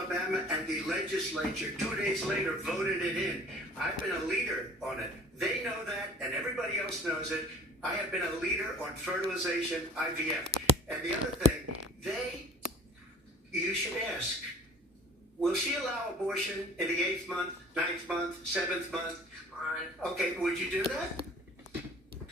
Alabama, and the legislature 2 days later voted it in. I've been a leader on it. They know that, and everybody else knows it. I have been a leader on fertilization, IVF. And the other thing, you should ask, will she allow abortion in the 8th month, 9th month, 7th month? Okay, would you do that?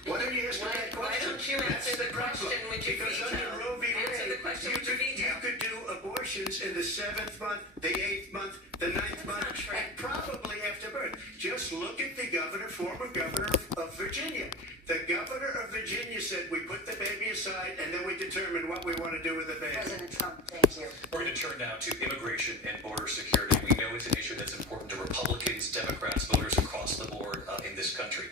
Why don't you answer that question? Why don't you answer the question? Would you Because veto? under Roe v. Answer Wade, the question. Would you veto? you could do abortions in the 7th month, the 8th month, the 9th month, not true. and probably after birth. Just look at the governor, former governor of Virginia. The governor of Virginia said we put the baby aside and then we determine what we want to do with the baby. President Trump, thank you. We're going to turn now to immigration and border security. We know it's an issue that's important to Republicans, Democrats, voters across the board in this country.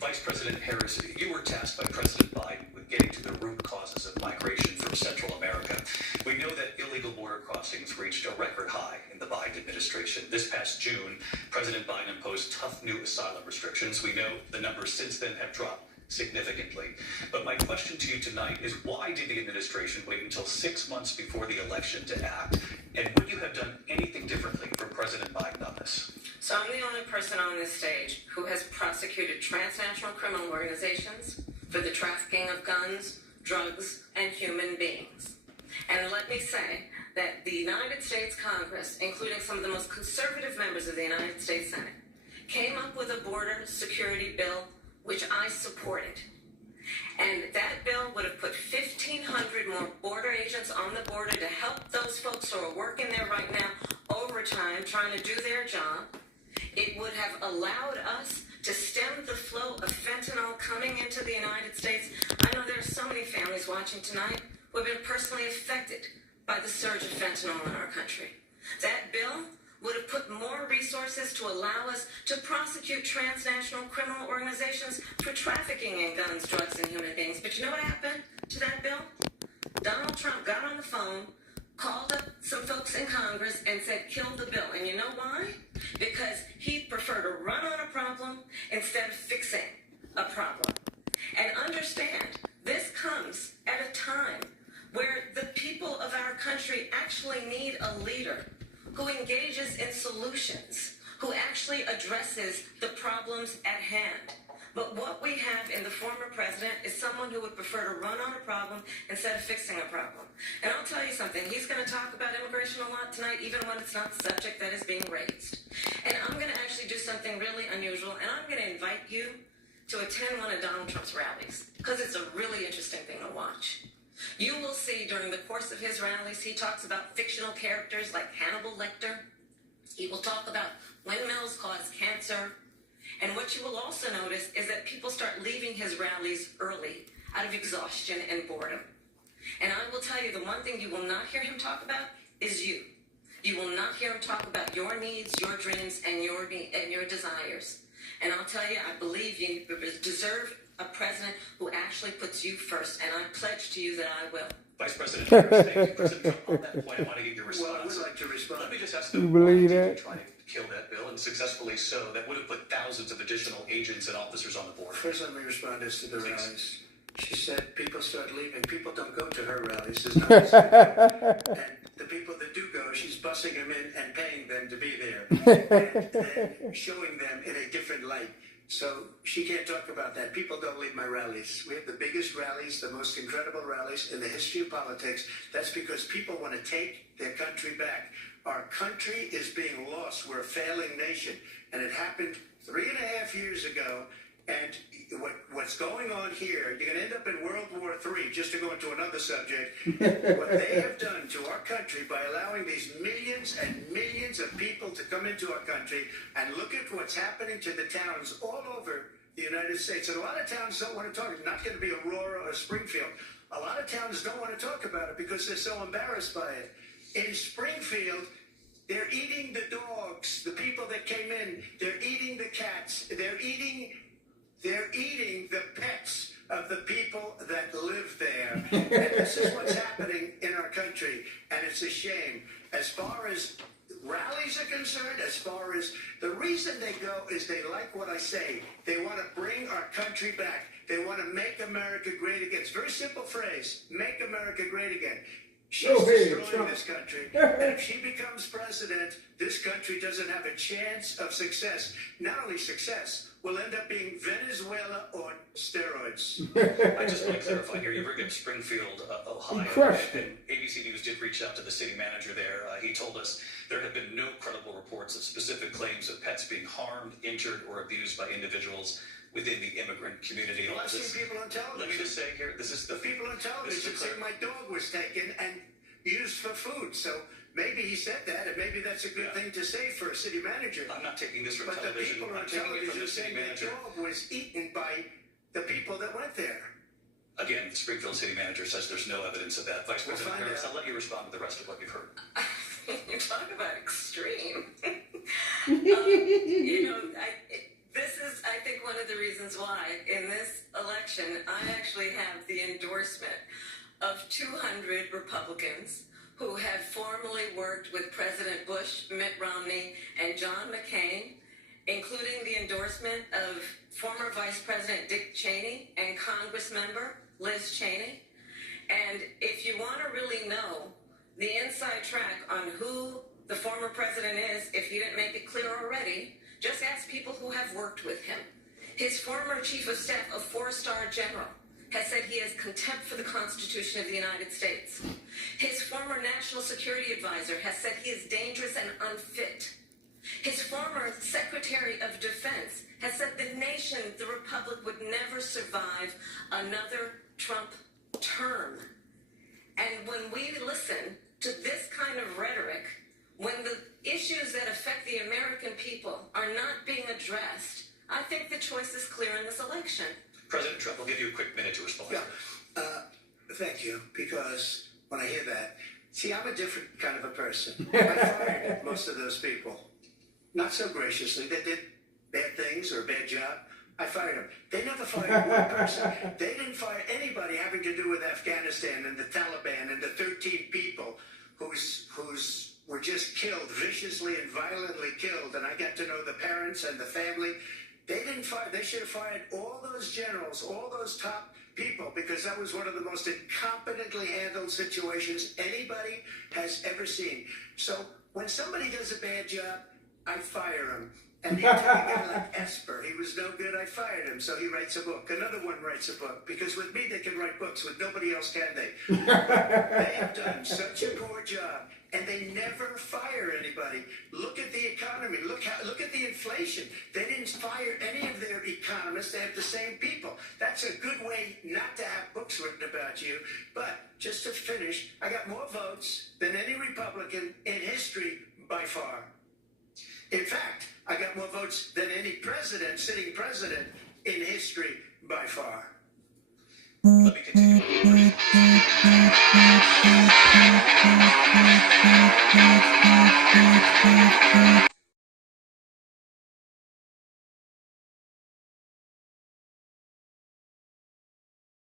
Vice President Harris, you were tasked by President Biden with getting to the root causes of migration from Central America. We know that illegal border crossings reached a record high in the Biden administration. This past June, President Biden imposed tough new asylum restrictions. We know the numbers since then have dropped significantly. But my question to you tonight is, why did the administration wait until 6 months before the election to act? And would you have done anything differently from President Biden on this? So I'm the only person on this stage who has prosecuted transnational criminal organizations for the trafficking of guns, drugs, and human beings. And let me say that the United States Congress, including some of the most conservative members of the United States Senate, came up with a border security bill which I supported. And that bill would have put 1,500 more border agents on the border to help those folks who are working there right now overtime trying to do their job. It would have allowed us to stem the flow of fentanyl coming into the United States. I know there are so many families watching tonight who have been personally affected by the surge of fentanyl in our country. That bill would have put more resources to allow us to prosecute transnational criminal organizations for trafficking in guns, drugs, and human beings. But you know what happened to that bill? Donald Trump got on the phone, called up some folks in Congress, and said, kill the bill. And you know why? Because he preferred to run on a problem instead of fixing a problem. And understand, this comes at a time where the people of our country actually need a leader who engages in solutions, who actually addresses the problems at hand. But what we have in the former president is someone who would prefer to run on a problem instead of fixing a problem. And I'll tell you something, he's going to talk about immigration a lot tonight, even when it's not the subject that is being raised. And I'm going to actually do something really unusual, and I'm going to invite you to attend one of Donald Trump's rallies, because it's a really interesting thing to watch. You will see during the course of his rallies, he talks about fictional characters like Hannibal Lecter. He will talk about windmills cause cancer. And what you will also notice is that people start leaving his rallies early out of exhaustion and boredom. And I will tell you, the one thing you will not hear him talk about is you. You will not hear him talk about your needs, your dreams, and your desires. And I'll tell you, I believe you deserve a president who actually puts you first, and I pledge to you that I will. Vice President Harris, thank you. President Trump, on that point, I want to get your response. Well, I would like to respond. Let me just ask You them, believe why did that? you try to kill that bill, and successfully so? That would have put thousands of additional agents and officers on the board. First, let me respond as to the Please. rallies. She said people start leaving. People don't go to her rallies. There's not and the people that do go, she's bussing them in and paying them to be there and showing them in a different light. So she can't talk about that. People don't leave my rallies. We have the biggest rallies, the most incredible rallies in the history of politics. That's because people want to take their country back. Our country is being lost. We're a failing nation. And it happened 3.5 years ago. And what's going on here, you're going to end up in World War III, just to go into another subject. What they have done to our country by allowing these millions and millions of people to come into our country, and look at what's happening to the towns all over the United States. And a lot of towns don't want to talk. It's not going to be Aurora or Springfield. A lot of towns don't want to talk about it because they're so embarrassed by it. In Springfield, they're eating the dogs, the people that came in. They're eating the cats. They're eating the pets of the people that live there. And this is what's happening in our country, and it's a shame. As far as rallies are concerned, as far as the reason they go is they like what I say. They want to bring our country back. They want to make America great again. It's a very simple phrase, make America great again. She's Oh, hey, destroying Trump. this country. And if she becomes president, this country doesn't have a chance of success. Not only success, we'll end up being Venezuela on steroids. I just want to clarify here. You bring up Springfield, Ohio, crushed and ABC News did reach out to the city manager there. He told us there have been no credible reports of specific claims of pets being harmed, injured, or abused by individuals within the immigrant community. Well, I've seen people on television. Let me just say here, this is The people on television say my dog was taken and used for food. So maybe he said that, and maybe that's a good thing to say for a city manager. I'm not taking this from But the television. people on I'm taking it from television the saying city the manager. dog was eaten by the people that went there. Again, the Springfield city manager says there's no evidence of that. Vice We'll President find Harris, out. I'll let you respond to the rest of what you've heard. You talk about extreme. This is, I think, one of the reasons why in this election I actually have the endorsement of 200 Republicans who have formerly worked with President Bush, Mitt Romney, and John McCain, including the endorsement of former Vice President Dick Cheney and Congressmember Liz Cheney. And if you want to really know the inside track on who the former president is, if he didn't make it clear already, just ask people who have worked with him. His former chief of staff, a four-star general, has said he has contempt for the Constitution of the United States. His former national security advisor has said he is dangerous and unfit. His former Secretary of Defense has said the nation, the Republic, would never survive another Trump term. And when we listen to this kind of rhetoric, when the issues that affect the American people are not being addressed, I think the choice is clear in this election. President Trump, will give you a quick minute to respond. Yeah. Thank you, because when I hear that, see, I'm a different kind of a person. I fired most of those people. Not so graciously. They did bad things or a bad job. I fired them. They never fired one person. They didn't fire anybody having to do with Afghanistan and the Taliban and the 13 people who's were just killed, viciously and violently killed. And I got to know the parents and the family. They didn't fire. They should have fired all those generals, all those top people, because that was one of the most incompetently handled situations anybody has ever seen. So when somebody does a bad job, I fire him. And you take a guy like Esper, he was no good, I fired him, so he writes a book. Another one writes a book, because with me they can write books, with nobody else can they? They have done such a poor job, and they never fire anybody. Look at the economy, look at the inflation. They didn't fire any of their economists, they have the same people. That's a good way not to have books written about you. But just to finish, I got more votes than any Republican in history by far. In fact, I got more votes than any president, sitting president, in history by far. Let me continue.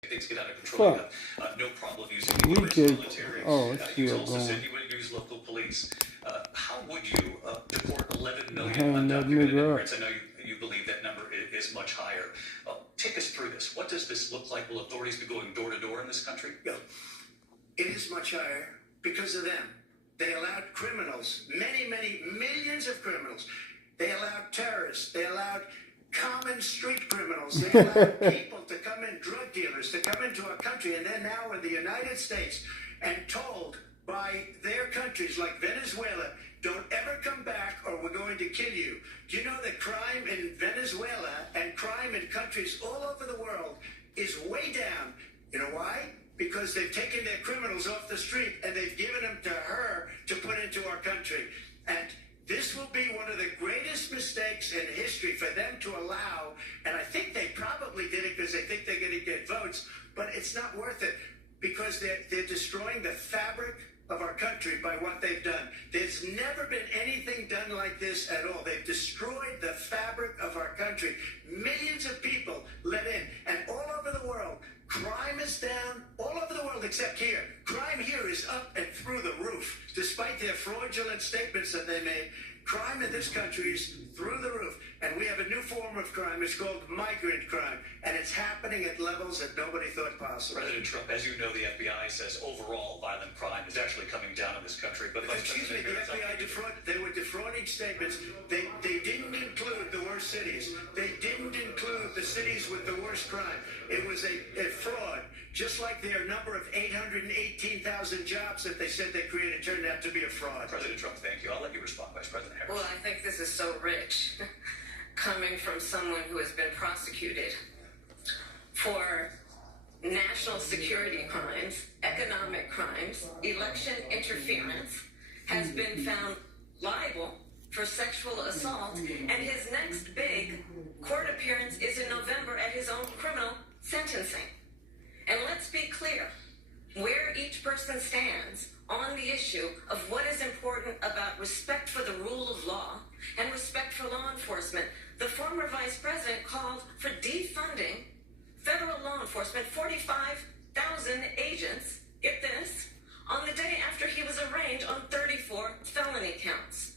Things get out of control. Fuck. No problem using the We U.S. did. military. Oh, it's You still also going. said you would use local police. How would you deport 11 million Hang that undocumented nigga up. immigrants? I know you believe that number is much higher. Take us through this. What does this look like? Will authorities be going door to door in this country? No, it is much higher because of them. They allowed criminals, many, many millions of criminals. They allowed terrorists. They allowed common street criminals. They allowed people to come in, drug dealers, to come into our country, and they're now in the United States and told by their countries like Venezuela, don't ever come back or we're going to kill you. Do you know that crime in Venezuela and crime in countries all over the world is way down? You know why? Because they've taken their criminals off the street and they've given them to her to put into our country. And this will be one of the greatest mistakes in history for them to allow, and I think they probably did it because they think they're going to get votes, but it's not worth it because they're destroying the fabric of our country by what they've done. There's never been anything done like this at all. They've destroyed the fabric of our country. Millions of people let in, and all over the world, crime is down, all over the world except here. Crime crime here is up and through the roof, despite their fraudulent statements that they made. Crime in this country is through the roof, and we have a new form of crime. It's called migrant crime, and it's happening at levels that nobody thought possible. President Trump, as you know, the FBI says overall violent crime is actually coming down in this country. But Excuse me, the FBI they were defrauding statements. They didn't include the worst cities. They didn't include the cities with the worst crime. It was a fraud. Just like their number of 818,000 jobs that they said they created turned out to be a fraud. President Trump, thank you. I'll let you respond, Vice President Harris. Well, I think this is so rich, coming from someone who has been prosecuted for national security crimes, economic crimes, election interference, has been found liable for sexual assault, and his next big court appearance is in November at his own criminal sentencing. And let's be clear where each person stands on the issue of what is important about respect for the rule of law and respect for law enforcement. The former vice president called for defunding federal law enforcement, 45,000 agents, get this, on the day after he was arraigned on 34 felony counts.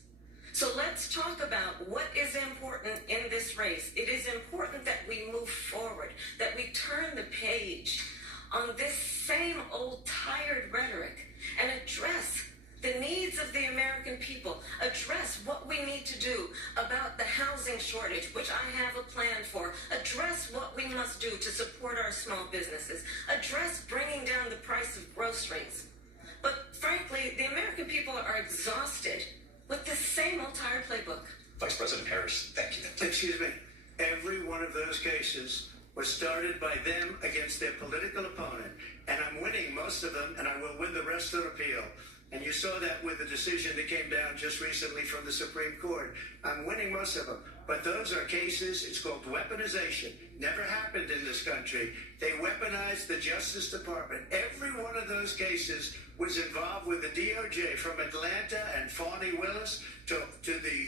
So let's talk about what is important in this race. It is important that we move forward, that we turn the page on this same old tired rhetoric and address the needs of the American people, address what we need to do about the housing shortage, which I have a plan for, address what we must do to support our small businesses, address bringing down the price of groceries. But frankly, the American people are exhausted with this same old tired playbook. Vice President Harris, thank you. Excuse me. Every one of those cases was started by them against their political opponent. And I'm winning most of them, and I will win the rest on appeal. And you saw that with the decision that came down just recently from the Supreme Court. I'm winning most of them. But those are cases, it's called weaponization. Never happened in this country. They weaponized the Justice Department. Every one of those cases was involved with the DOJ, from Atlanta and Fani Willis to the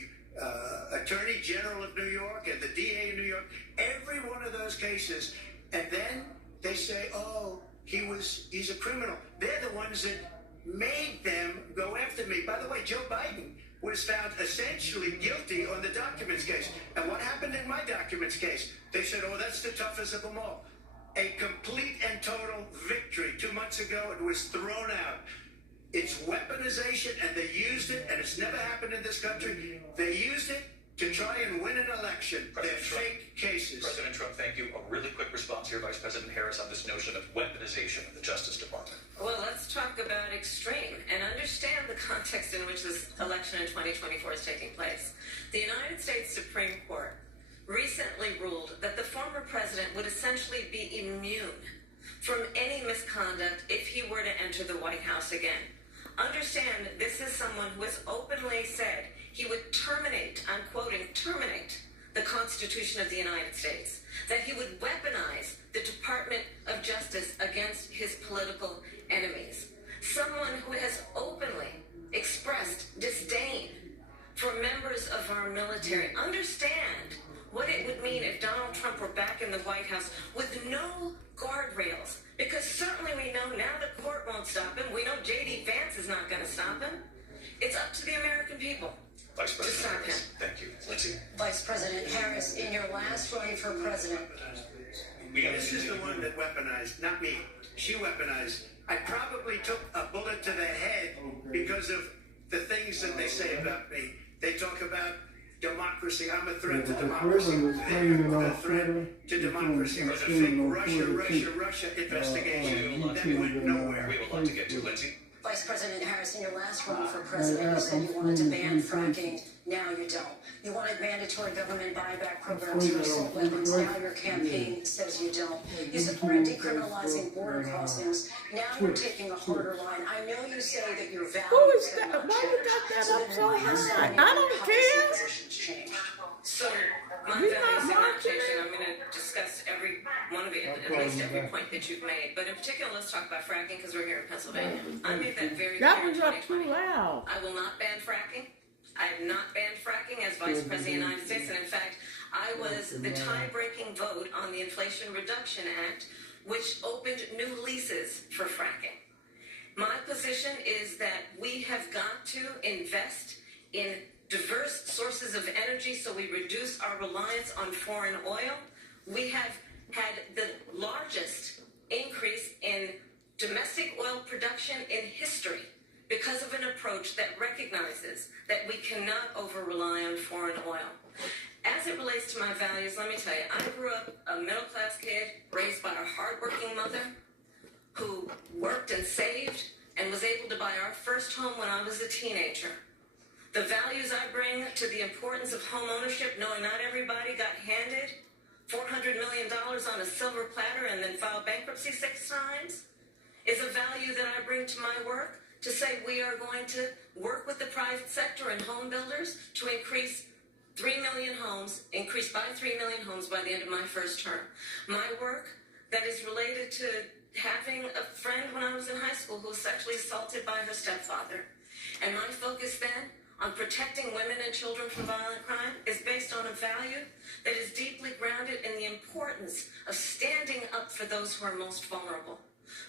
Attorney General of New York and the DA in New York. Every one of those cases. And then they say, oh, he's a criminal. They're the ones that made them go after me. By the way, Joe Biden was found essentially guilty on the documents case. And what happened in my documents case? They said, oh, that's the toughest of them all. A complete and total victory. 2 months ago, it was thrown out. It's weaponization, and they used it, and it's never happened in this country. They used it to try and win an election. They're fake cases. President Trump, thank you. A really quick response here, Vice President Harris, on this notion of weaponization of the Justice Department. Well, let's talk about extreme and understand the context in which this election in 2024 is taking place. The United States Supreme Court recently ruled that the former president would essentially be immune from any misconduct if he were to enter the White House again. Understand, this is someone who has openly said he would terminate, I'm quoting, terminate the Constitution of the United States, that he would weaponize the Department of Justice against his political enemies. Someone who has openly expressed disdain for members of our military. Understand what it would mean if Donald Trump were back in the White House with no guardrails. Because certainly we know now the court won't stop him. We know J.D. Vance is not going to stop him. It's up to the American people. Vice President Harris, thank you. Lindsay? Vice President Harris, in your last run for president. This is the one that weaponized, not me. She weaponized. I probably took a bullet to the head because of the things that they say about me. They talk about democracy. I'm a threat to democracy. They're a threat to democracy. It was a fake Russia investigation that went nowhere. We have a lot to get to. Lindsay? Vice President Harris, in your last run for president, you said you wanted to ban fracking. Now you don't. You wanted mandatory government buyback programs for assault weapons. Now your campaign says you don't. You supported decriminalizing border crossings. Now you're taking a harder line. I know you say that your values Who is have that? not Why you got changed. that up so high? Your I don't policy care. positions changed. So, my You're values not have not marching changed, it. and I'm going to discuss every one of it, at least every point that you've made. But in particular, let's talk about fracking, because we're here in Pennsylvania. I made that very That clear in was up too 2020. loud. I will not ban fracking. I have not banned fracking as Vice President of the United States, and in fact, I was the tie-breaking vote on the Inflation Reduction Act, which opened new leases for fracking. My position is that we have got to invest in diverse sources of energy so we reduce our reliance on foreign oil. We have had the largest increase in domestic oil production in history because of an approach that recognizes that we cannot over-rely on foreign oil. As it relates to my values, let me tell you, I grew up a middle-class kid raised by a hardworking mother who worked and saved and was able to buy our first home when I was a teenager. The values I bring to the importance of home ownership, knowing not everybody got handed $400 million on a silver platter and then filed bankruptcy 6 times, is a value that I bring to my work to say we are going to work with the private sector and home builders to increase by 3 million homes by the end of my first term. My work that is related to having a friend when I was in high school who was sexually assaulted by her stepfather. And my focus then on protecting women and children from violent crime is based on a value that is deeply grounded in the importance of standing up for those who are most vulnerable.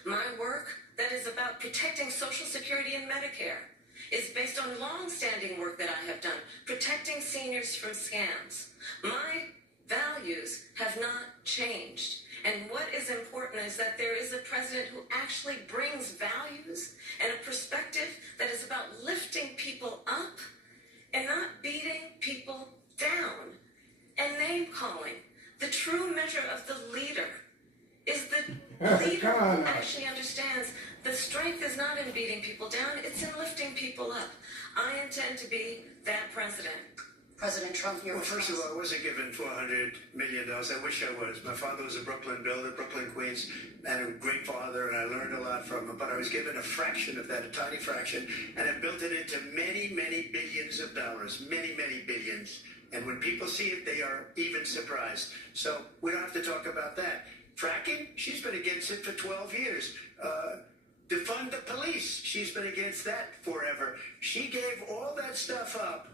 My work that is about protecting Social Security and Medicare is based on long-standing work that I have done, protecting seniors from scams. My values have not changed. And what is important is that there is a president who actually brings values and a perspective that is about lifting people up and not beating people down and name-calling. The true measure of the leader is the leader who actually understands the strength is not in beating people down, it's in lifting people up. I intend to be that president. President Trump, Well, first of all, I wasn't given $400 million. I wish I was. My father was a Brooklyn builder, Brooklyn, Queens, and a great father, and I learned a lot from him. But I was given a fraction of that, a tiny fraction, and I built it into many, many billions of dollars, many, many billions. And when people see it, they are even surprised. So we don't have to talk about that. Fracking, she's been against it for 12 years. Defund the police, she's been against that forever. She gave all that stuff up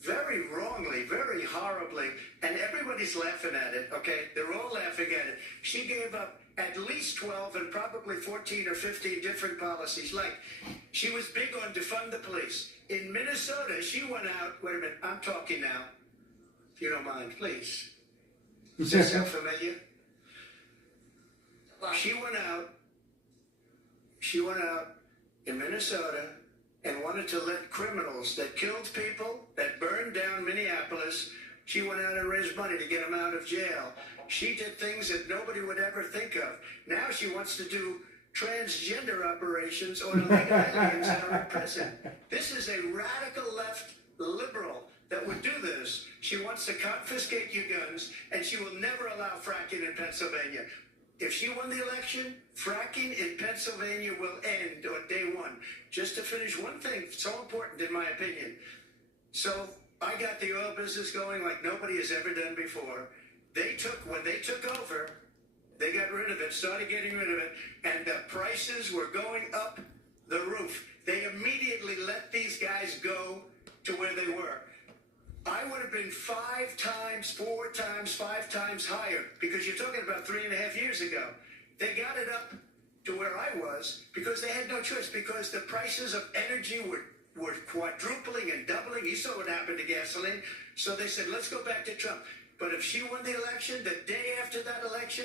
very wrongly, very horribly, and everybody's laughing at it, okay? They're all laughing at it. She gave up at least 12 and probably 14 or 15 different policies. Like, she was big on defund the police. In Minnesota, she went out, wait a minute, I'm talking now, if you don't mind, please. Does that sound familiar? Well, She went out in Minnesota and wanted to let criminals that killed people, that burned down Minneapolis, she went out and raised money to get them out of jail. She did things that nobody would ever think of. Now she wants to do transgender operations on illegal aliens that are in prison. This is a radical left liberal that would do this. She wants to confiscate your guns, and she will never allow fracking in Pennsylvania. If she won the election, fracking in Pennsylvania will end on day one. Just to finish one thing, so important in my opinion. So I got the oil business going like nobody has ever done before. When they took over, they got rid of it, started getting rid of it, and the prices were going up the roof. They immediately let these guys go to where they were. I would have been 5 times, 4 times, 5 times higher, because you're talking about 3.5 years ago. They got it up to where I was because they had no choice, because the prices of energy were quadrupling and doubling. You saw what happened to gasoline. So they said, let's go back to Trump. But if she won the election, the day after that election,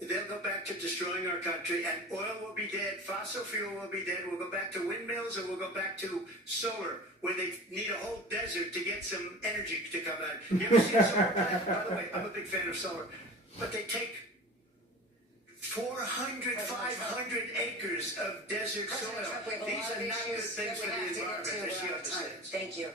they'll go back to destroying our country, and oil will be dead, fossil fuel will be dead, we'll go back to windmills, and we'll go back to solar, where they need a whole desert to get some energy to come out. You ever see a solar plant? By the way, I'm a big fan of solar, but they take 400, 500 acres of desert President soil. Trump, we have a These lot of are not good issues things that for we the have to get environment, to. as she We're out of time. understands. Thank you.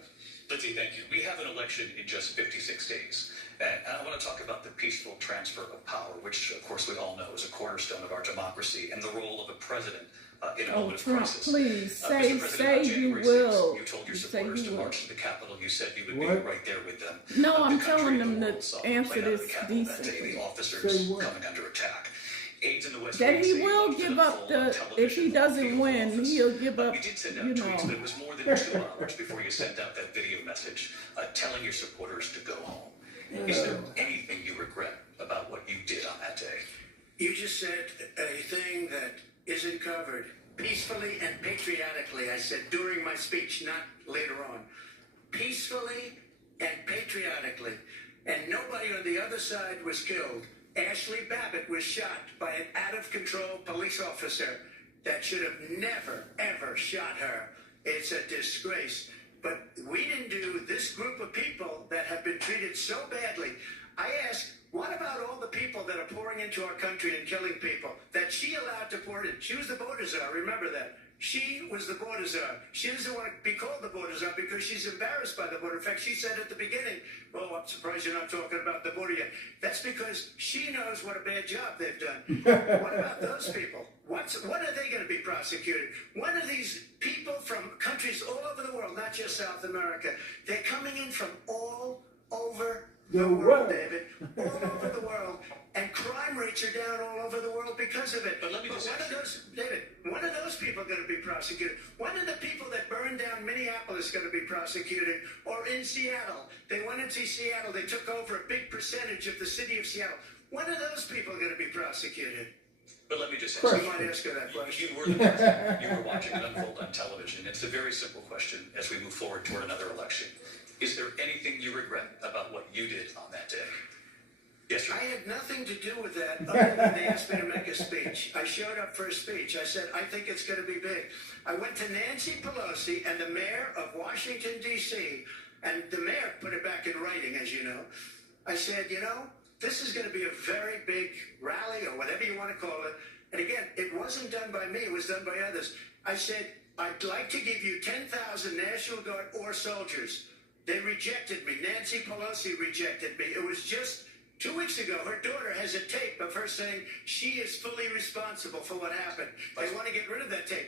Lindsay, thank you. We have an election in just 56 days. And I want to talk about the peaceful transfer of power, which, of course, we all know is a cornerstone of our democracy, and the role of a president in a moment of Trump, crisis. please, Mr. say President, on you January 6th, will. you told your Say supporters you to will. march to the Capitol. You said you would be What? right there with them. No, The I'm country telling and the them world to saw what answer played out at this the Capitol that day, decently. the officers Say what? coming under attack. Aides in the West That Wing he say will watched it give up unfold the, on if television he from the doesn't Oval win, Office. he'll give up, You did send out you tweets, but know. it was more than 2 hours before you sent out that video message telling your supporters to go home. Is there anything you regret about what you did on that day? You just said a thing that isn't covered peacefully and patriotically. I said during my speech, not later on. Peacefully and patriotically. And nobody on the other side was killed. Ashley Babbitt was shot by an out-of-control police officer that should have never, ever shot her. It's a disgrace. But we didn't do this group of people that have been treated so badly. I ask, what about all the people that are pouring into our country and killing people that she allowed to pour in? She was the border czar, remember that. She was the border czar. She doesn't want to be called the border czar because she's embarrassed by the border. In fact, she said at the beginning, oh, I'm surprised you're not talking about the border yet. That's because she knows what a bad job they've done. What about those people? What are they going to be prosecuted? When are these people from countries all over the world, not just South America, they're coming in from all over the world, David, all over the world, and crime rates are down all over the world because of it. But let me just when ask are those, David, when are those people going to be prosecuted? When are the people that burned down Minneapolis going to be prosecuted? Or in Seattle, they went into Seattle, they took over a big percentage of the city of Seattle. When are those people going to be prosecuted? But let me just ask You might ask her that question. You were the president. You were watching it unfold on television. It's a very simple question as we move forward toward another election. Is there anything you regret about what you did on that day? Yes, sir. I had nothing to do with that other than they asked me to make a speech. I showed up for a speech. I said, I think it's going to be big. I went to Nancy Pelosi and the mayor of Washington, D.C., and the mayor put it back in writing, as you know. I said, you know, this is going to be a very big rally or whatever you want to call it. And again, it wasn't done by me. It was done by others. I said, I'd like to give you 10,000 National Guard or soldiers. They rejected me. Nancy Pelosi rejected me. It was just 2 weeks ago. Her daughter has a tape of her saying she is fully responsible for what happened. They want to get rid of that tape.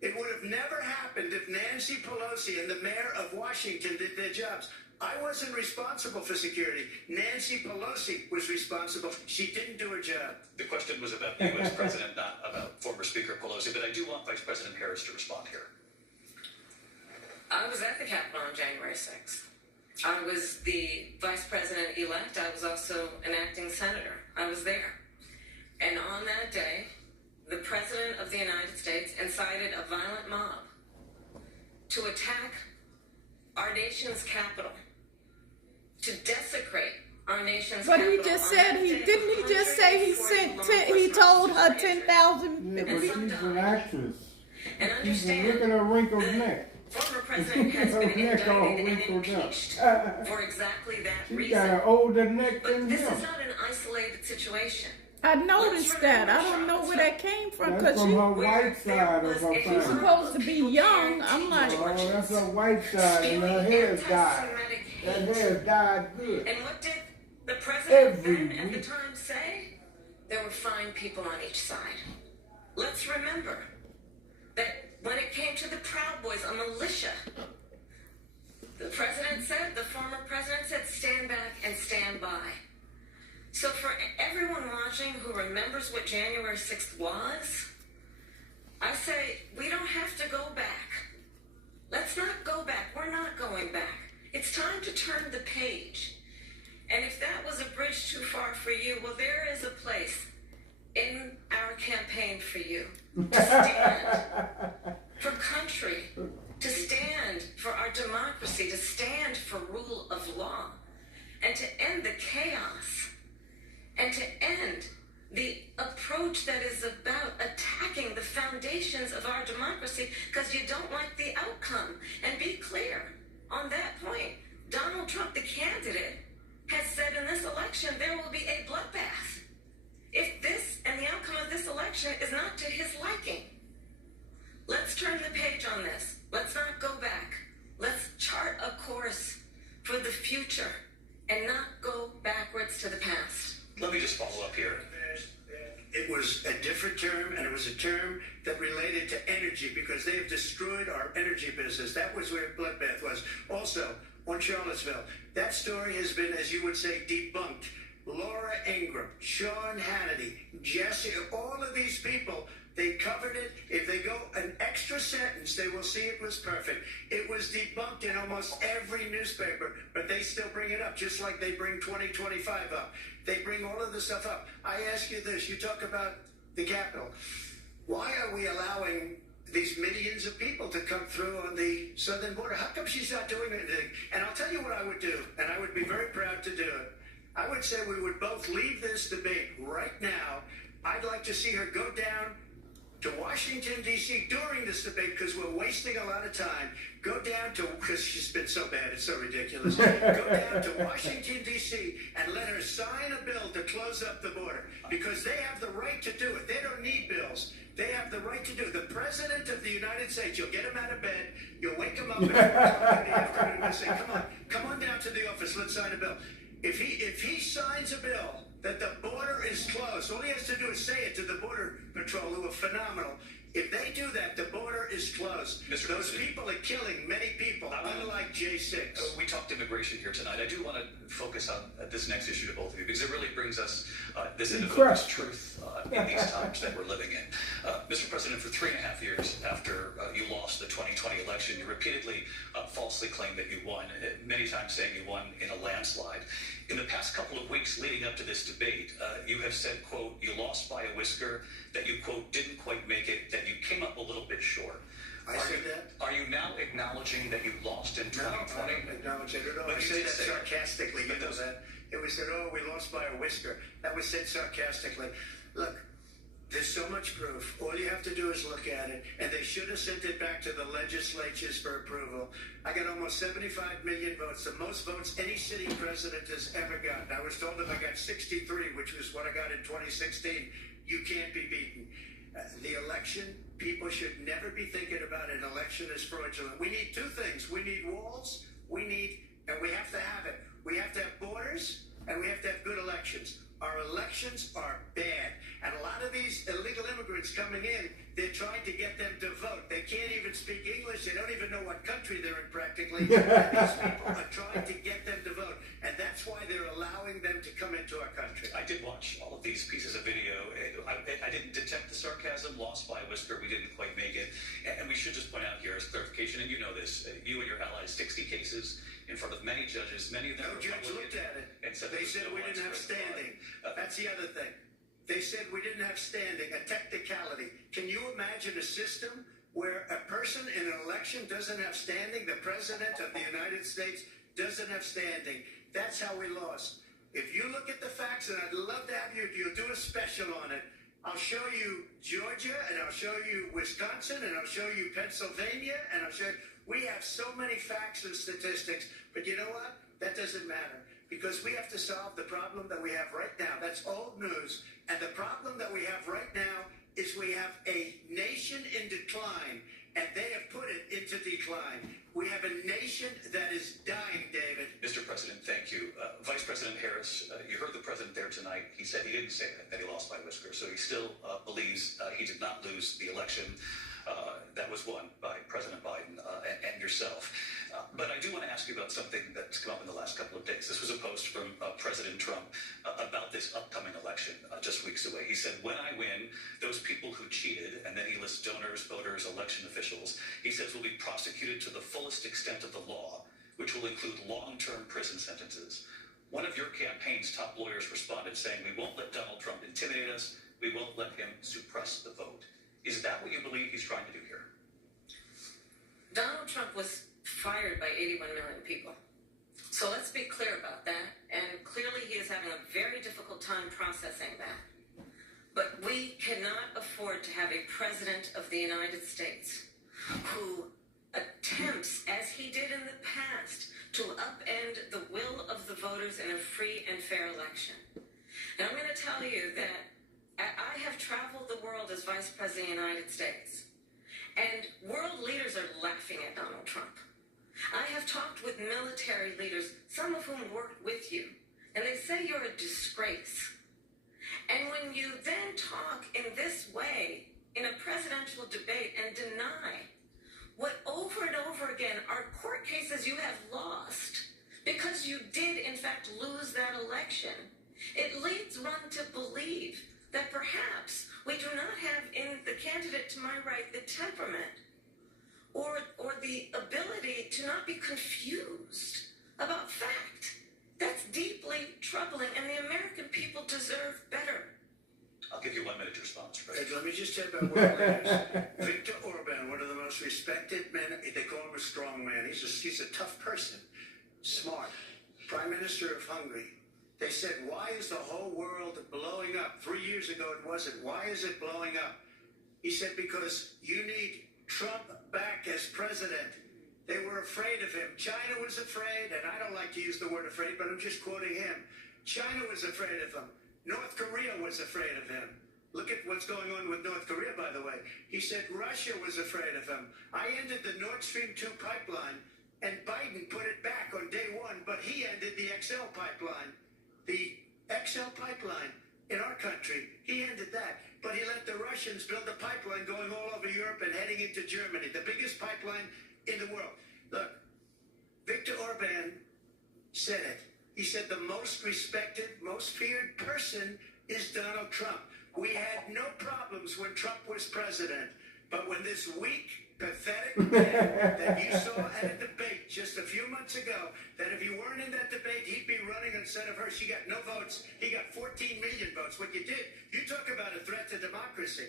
It would have never happened if Nancy Pelosi and the mayor of Washington did their jobs. I wasn't responsible for security. Nancy Pelosi was responsible. She didn't do her job. The question was about you as president, not about former Speaker Pelosi, but I do want Vice President Harris to respond here. I was at the Capitol on January 6th. I was the vice president-elect. I was also an acting senator. I was there. And on that day, the President of the United States incited a violent mob to attack our nation's capital, to desecrate our nation's But capital. he just said he told her 10,000. Yeah, but she's an actress. And She's understand, look at her wrinkled neck. former president has been Neck all indicted and wrinkled up. impeached for exactly that She reason. got an older neck But than this him. is not an isolated situation. I noticed that. I don't know where that came from That's because from she her white side of her she's family. supposed to be young. I'm like, Oh, that's her white side, and her hair's dyed. That hair's dyed good. And what did the president Every then at the week. time say? There were fine people on each side. Let's remember that when it came to the Proud Boys, a militia, the former president said, stand back and stand by. So for everyone watching who remembers what January 6th was, I say, we don't have to go back. Let's not go back. We're not going back. It's time to turn the page. And if that was a bridge too far for you, well, there is a place in our campaign for you to stand for country, to stand for our democracy, to stand for rule of law, and to end the chaos, and to end the approach that is about attacking the foundations of our democracy because you don't like the outcome. And be clear on that point. Donald Trump, the candidate, has said in this election there will be a bloodbath if this and the outcome of this election is not to his liking. Let's turn the page on this. Let's not go back. Let's chart a course for the future and not go backwards to the past. Let me just follow up here. It was a different term, and it was a term that related to energy because they have destroyed our energy business. That was where bloodbath was. Also, on Charlottesville, that story has been, as you would say, debunked. Laura Ingraham, Sean Hannity, Jesse, all of these people, they covered it. If they go an extra sentence, they will see it was perfect. It was debunked in almost every newspaper, but they still bring it up, just like they bring 2025 up. They bring all of this stuff up. I ask you this. You talk about the Capitol. why are we allowing these millions of people to come through on the southern border? How come she's not doing anything? And I'll tell you what I would do, and I would be very proud to do it. I would say we would both leave this debate right now. I'd like to see her go down to Washington, D.C. during this debate, because we're wasting a lot of time. Go down to, because she's been so bad, it's so ridiculous. Go down to Washington, D.C. and let her sign a bill to close up the border, because they have the right to do it. They don't need bills. They have the right to do it. The President of the United States, you'll get him out of bed, you'll wake him up in the afternoon and say, come on down to the office, let's sign a bill. If he signs a bill that the border is closed, all he has to do is say it to the Border Patrol, who are phenomenal. If they do that, the border is closed. Mr. Those President, people are killing many people, unlike J6. We talked immigration here tonight. I do want to focus on this next issue to both of you, because it really brings us this into focus truth in these times that we're living in. Mr. President, for 3.5 years after you lost the 2020 election, you repeatedly falsely claimed that you won, many times saying you won in a landslide. In the past couple of weeks leading up to this debate, you have said, quote, you lost by a whisker, that you, quote, didn't quite make it, that you came up a little bit short. I said that? Are you now acknowledging that you lost in 2020? No, I don't acknowledge it at all. But I you say did that say it. sarcastically. You But know those- that. It was said, oh, we lost by a whisker. That was said sarcastically. Look, there's so much proof. All you have to do is look at it. And they should have sent it back to the legislatures for approval. I got almost 75 million votes, the most votes any sitting president has ever gotten. I was told if I got 63, which was what I got in 2016, you can't be beaten. The election, people should never be thinking about an election as fraudulent. We need two things. We need walls, and we have to have it. We have to have borders, and we have to have good elections. Our elections are bad. And a lot of these illegal immigrants coming in, they're trying to get them to vote. They can't even speak English. They don't even know what country they're in practically. And these people are trying to get them to vote. And that's why they're allowing them to come into our country. I did watch all of these pieces of video. I didn't detect the sarcasm, lost by a whisker. We didn't quite make it. And we should just point out here as clarification, and you know this, you and your allies, 60 cases in front of many judges, many of them No judge looked at it. and said They said we didn't have standing. That's the other thing. They said we didn't have standing, a technicality. Can you imagine a system where a person in an election doesn't have standing? The President of the United States doesn't have standing. That's how we lost. If you look at the facts, and I'd love to have you'll do a special on it. I'll show you Georgia, and I'll show you Wisconsin, and I'll show you Pennsylvania, and I'll show you. We have so many facts and statistics, but you know what? That doesn't matter, because we have to solve the problem that we have right now. That's old news. And the problem that we have right now is we have a nation in decline, and they have put it into decline. We have a nation that is dying, David. Mr. President, thank you. Vice President Harris, you heard the president there tonight. He said he didn't say that he lost by a whisker, so he still believes he did not lose the election that was won by President Biden and yourself. But I do want to ask you about something that's come up in the last couple of days. This was a post from President Trump about this upcoming election just weeks away. He said, when I win, those people who cheated, and then he lists donors, voters, election officials, he says will be prosecuted to the fullest extent of the law, which will include long-term prison sentences. One of your campaign's top lawyers responded saying, we won't let Donald Trump intimidate us. We won't let him suppress the vote. Is that what you believe he's trying to do here? Donald Trump was fired by 81 million people. So let's be clear about that. And clearly he is having a very difficult time processing that. But we cannot afford to have a president of the United States who attempts, as he did in the past, to upend the will of the voters in a free and fair election. And I'm going to tell you that I have traveled the world as Vice President of the United States, and world leaders are laughing at Donald Trump. I have talked with military leaders, some of whom worked with you, and they say you're a disgrace. And when you then talk in this way in a presidential debate and deny what over and over again are court cases you have lost because you did in fact lose that election, it leads one to believe that perhaps we do not have in the candidate to my right the temperament or the ability to not be confused about fact. That's deeply troubling, and the American people deserve better. I'll give you 1 minute to respond, Mr. Hey, President. let me just tell you about world leaders. Viktor Orban, one of the most respected men, they call him a strong man. He's a tough person, smart. Prime Minister of Hungary. They said, why is the whole world blowing up? 3 years ago it wasn't. Why is it blowing up? He said, because you need Trump back as president. They were afraid of him. China was afraid, and I don't like to use the word afraid, but I'm just quoting him. China was afraid of him. North Korea was afraid of him. Look at what's going on with North Korea, by the way. He said Russia was afraid of him. I ended the Nord Stream 2 pipeline, and Biden put it back on day one, but he ended the XL pipeline. The XL pipeline in our country, he ended that. But he let the Russians build a pipeline going all over Europe and heading into Germany, the biggest pipeline in the world. Look, Viktor Orban said it. He said the most respected, most feared person is Donald Trump. We had no problems when Trump was president. But when this weak, pathetic man that you saw at a debate just a few months ago, that if you weren't in that debate, he'd be running instead of her. She got no votes. He got 14 million votes. What you did, you talk about a threat to democracy.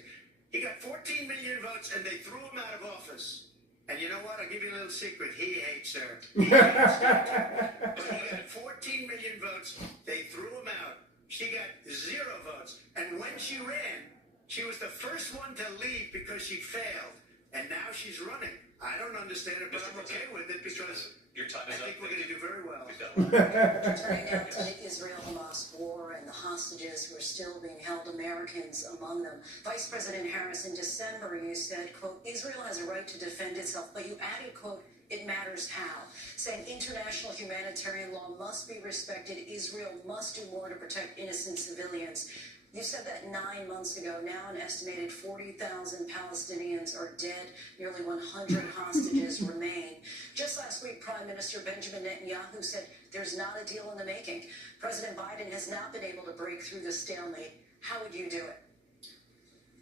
He got 14 million votes, and they threw him out of office. And you know what? I'll give you a little secret. He hates her. He hates her. But he got 14 million votes. They threw him out. She got 0 votes. And when she ran, she was the first one to leave because she failed. And now she's running. I don't understand it, but I'm okay with it because Your time I is up. think we're going to do very well. We've got a lot. Turning now to the Israel-Hamas war and the hostages who are still being held, Americans among them. Vice President Harris, in December, you said, quote, Israel has a right to defend itself, but you added, quote, it matters how, saying international humanitarian law must be respected. Israel must do more to protect innocent civilians. You said that 9 months ago. Now an estimated 40,000 Palestinians are dead. Nearly 100 hostages remain. Just last week, Prime Minister Benjamin Netanyahu said there's not a deal in the making. President Biden has not been able to break through the stalemate. How would you do it?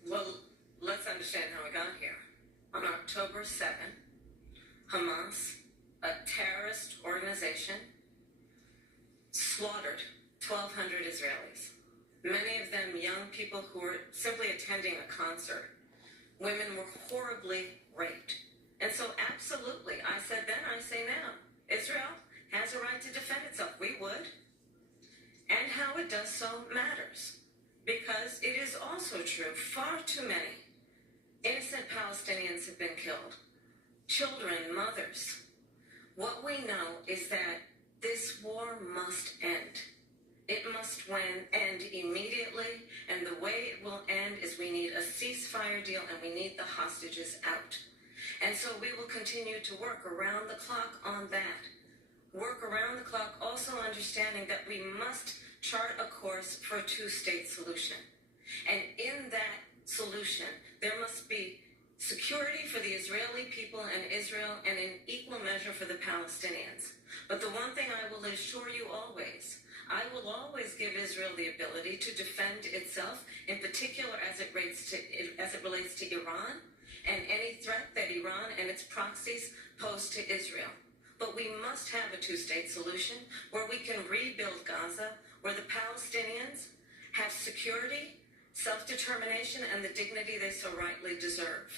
Well, let's understand how we got here. On October 7th, Hamas, a terrorist organization, slaughtered 1,200 Israelis. Many of them young people who were simply attending a concert. Women were horribly raped. And so absolutely, I said then, I say now, Israel has a right to defend itself. We would. And how it does so matters. Because it is also true, far too many innocent Palestinians have been killed. Children, mothers. What we know is that this war must end. It must end immediately, and the way it will end is we need a ceasefire deal and we need the hostages out. And so we will continue to work around the clock on that. Work around the clock, also understanding that we must chart a course for a two-state solution. And in that solution, there must be security for the Israeli people and Israel, and in equal measure for the Palestinians. But the one thing I will assure you always, I will always give Israel the ability to defend itself, in particular as it relates to Iran and any threat that Iran and its proxies pose to Israel. But we must have a two-state solution where we can rebuild Gaza, where the Palestinians have security, self-determination, and the dignity they so rightly deserve.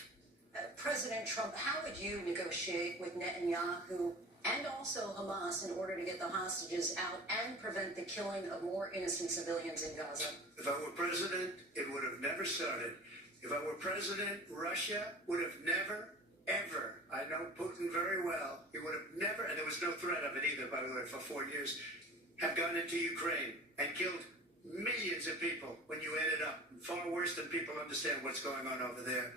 President Trump, how would you negotiate with Netanyahu and also Hamas in order to get the hostages out and prevent the killing of more innocent civilians in Gaza? If I were president, it would have never started. If I were president, Russia would have never, ever, I know Putin very well, he would have never, and there was no threat of it either, by the way, for 4 years, have gone into Ukraine and killed millions of people when you add it up. Far worse than people understand what's going on over there.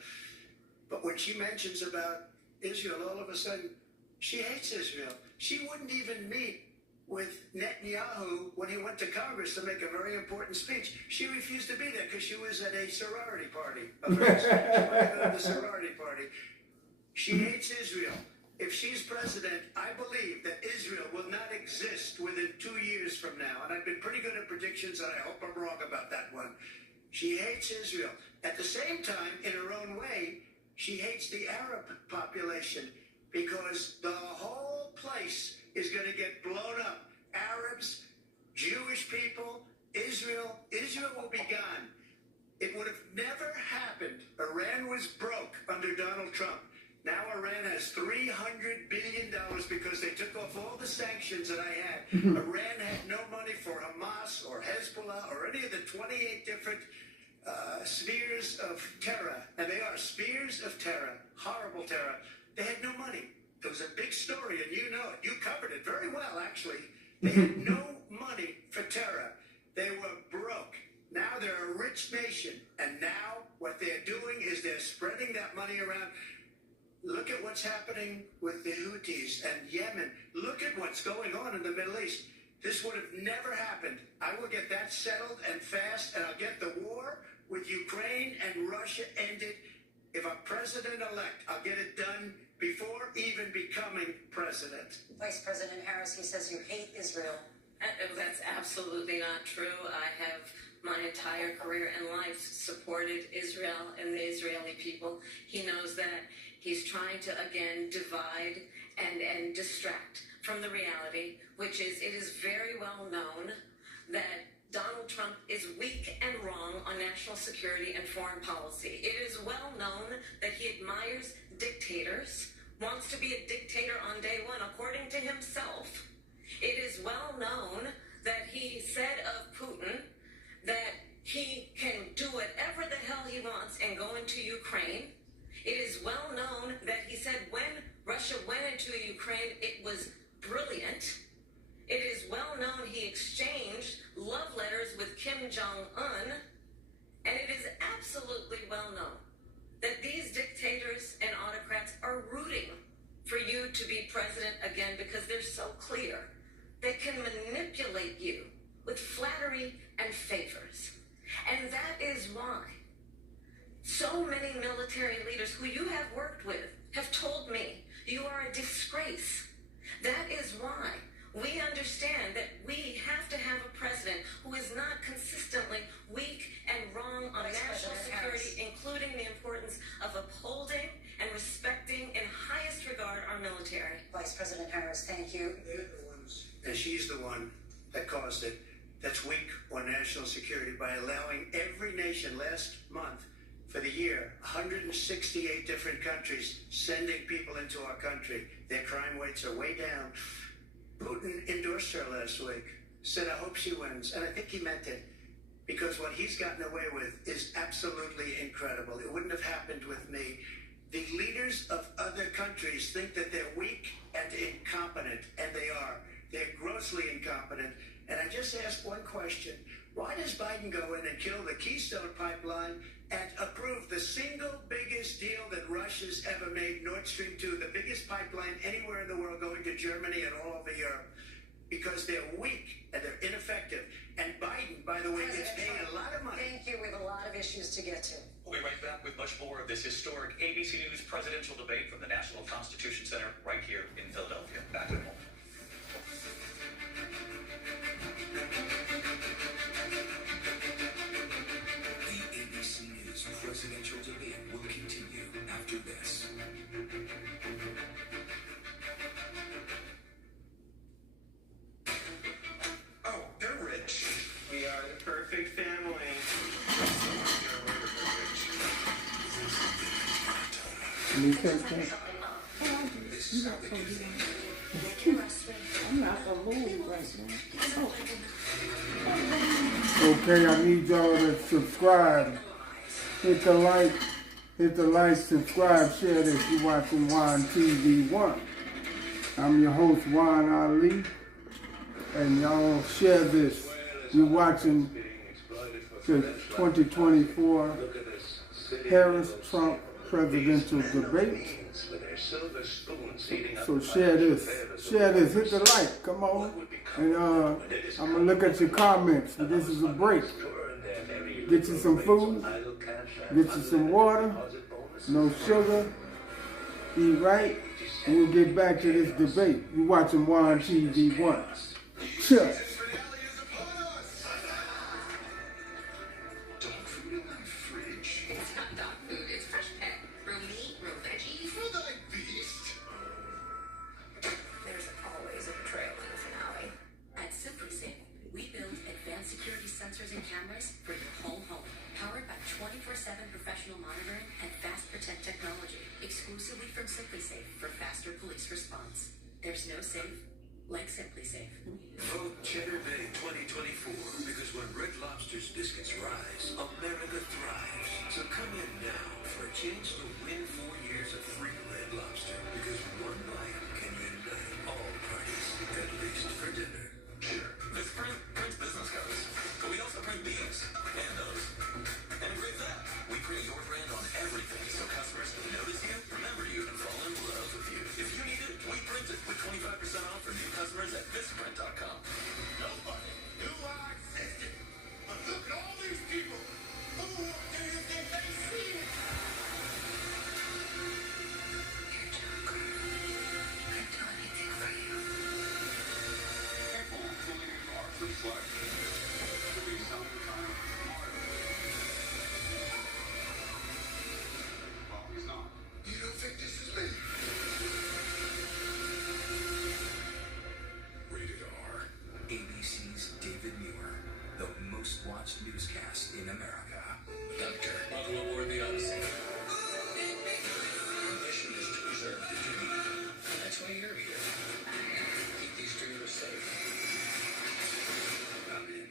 But when she mentions about Israel, all of a sudden, she hates Israel. She wouldn't even meet with Netanyahu when he went to Congress to make a very important speech. She refused to be there because she was at a sorority party. She wanted to go to the sorority party. She hates Israel. If she's president, I believe that Israel will not exist within 2 years from now. And I've been pretty good at predictions, and I hope I'm wrong about that one. She hates Israel. At the same time, in her own way, she hates the Arab population because the whole place is going to get blown up. Arabs, Jewish people, Israel will be gone. It would have never happened. Iran was broke under Donald Trump. Now Iran has $300 billion because they took off all the sanctions that I had. Iran had no money for Hamas or Hezbollah or any of the 28 different spheres of terror. And they are spheres of terror, horrible terror. They had no money. It was a big story, and you know it. You covered it very well, actually. They had no money for terror. They were broke. Now they're a rich nation. And now what they're doing is they're spreading that money around. Look at what's happening with the Houthis and Yemen. Look at what's going on in the Middle East. This would have never happened. I will get that settled and fast, and I'll get the war with Ukraine and Russia ended. If I'm president-elect, I'll get it done before even becoming president. Vice President Harris, he says you hate Israel. That's absolutely not true. I have my entire career and life supported Israel and the Israeli people. He knows that. He's trying to, again, divide and distract from the reality, which is it is very well known that Donald Trump is weak and wrong on national security and foreign policy. It is well known that he admires dictators, wants to be a dictator on day one, according to himself. It is well known that he said of Putin that he can do whatever the hell he wants and go into Ukraine. It is well known that he said when Russia went into Ukraine, it was brilliant. It is well known he exchanged love letters with Kim Jong-un. And it is absolutely well known that these dictators and autocrats are rooting for you to be president again because they're so clear. They can manipulate you with flattery and favors. And that is why so many military leaders who you have worked with have told me you are a disgrace. That is why we understand that we have to have a president who is not consistently weak and wrong on national security, including the importance of upholding and respecting in highest regard our military. Vice President Harris, thank you. They're the ones, and she's the one that caused it, that's weak on national security by allowing every nation last month for the year, 168 different countries sending people into our country. Their crime rates are way down. Putin endorsed her last week, said, I hope she wins. And I think he meant it, because what he's gotten away with is absolutely incredible. It wouldn't have happened with me. The leaders of other countries think that they're weak and incompetent, and they are. They're grossly incompetent. And I just ask one question. Why does Biden go in and kill the Keystone Pipeline and approve the single biggest deal that Russia's ever made, Nord Stream 2, the biggest pipeline anywhere in the world going to Germany and all over Europe? Because they're weak and they're ineffective. And Biden, by the way, is paying a lot of money. Thank you. We have a lot of issues to get to. We'll be right back with much more of this historic ABC News presidential debate from the National Constitution Center right here in Philadelphia. Back in a moment. The ABC News presidential debate will continue after this. Oh, they're rich. We are the perfect family. You take that? I'm not gonna move right now. Okay, I need y'all to subscribe. Hit the like, subscribe, share this. You're watching Juan TV 1. I'm your host, Juan Ali. And y'all share this. You're watching the 2024 Harris-Trump presidential debate. So share this. Share this. Hit the like. Come on. And I'm going to look at your comments. This is a break. Get you some food. Get you some water. No sugar. Eat right. And we'll get back to this debate. You're watching Juan TV 1. Sure. It's not dog food, it's fresh pet. Real meat, real veggies. There's always a betrayal in the finale. At SimpliSafe, we build advanced security sensors and cameras for your whole home, powered by Frank's response. There's no safe like Simply Safe. Vote Cheddar Bay 2024 because when Red Lobster's biscuits rise, America thrives. So come in now for a chance to win 4 years of free Red Lobster because one bite can unite all parties, at least for dinner. Sure, this prints business cards, but we also print these and those. And with that, we print your brand on everything so customers can notice you, remember you, and fall in love with you. If you need it, we print it with 25% off for new customers at thisprint.com. Nobody knew I existed. But look at all these people. Who do you think they see? You're Joker. I'd do anything for you. People believe Arthur Fleck to be some kind of martyr. Well, he's not. You don't think this is me? Rated R. ABC's David Muir, the most watched newscast in America. Doctor, welcome aboard the Odyssey. Our mission is to preserve the dream. That's why you're here. Keep these dreamers safe. I'm in.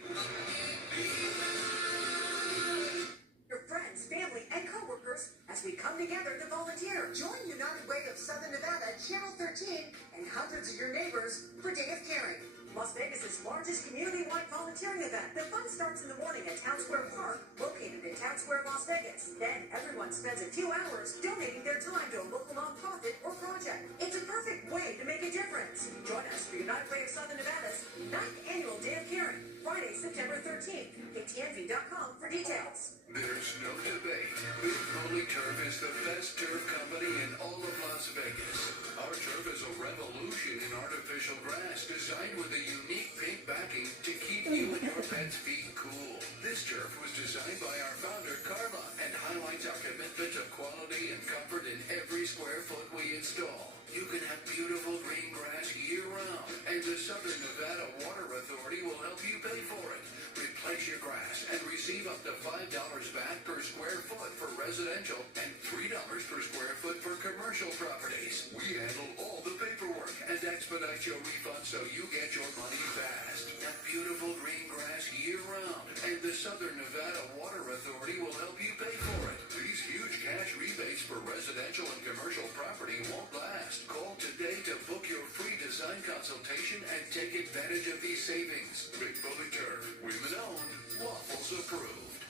Your friends, family, and coworkers as we come together to volunteer. Join United Way of Southern Nevada, Channel 13, and hundreds of your neighbors for Day of Caring, Las Vegas's largest community-wide volunteering event. The fun starts in the morning at Town Square Park, located in Town Square, Las Vegas. Then everyone spends a few hours donating their time to a local nonprofit or project. It's a perfect way to make a difference. Join us for United Way of Southern Nevada's 9th Annual Day of Caring, Friday, September 13th. KTNV.com for details. There's no debate. Big Holy Turf is the best turf company in all of Las Vegas. Our turf is a revolution in artificial grass designed with a unique pink backing to keep you and your pet's feet cool. This turf was designed by our founder, Carla, and highlights our commitment to quality and comfort in every square foot we install. You can have beautiful green grass year-round, and the Southern Nevada Water Authority will help you pay for it. Replace your grass and receive up to $5 back per square foot for residential and $3 per square foot for commercial properties. We handle all the paperwork and expedite your refund so you get your money fast. That beautiful green grass year-round, and the Southern Nevada Water Authority will help you pay for it. These huge cash rebates for residential and commercial property won't last. Call today to book your free design consultation and take advantage of these savings. Big Bully Turf, women-owned, Waffles approved.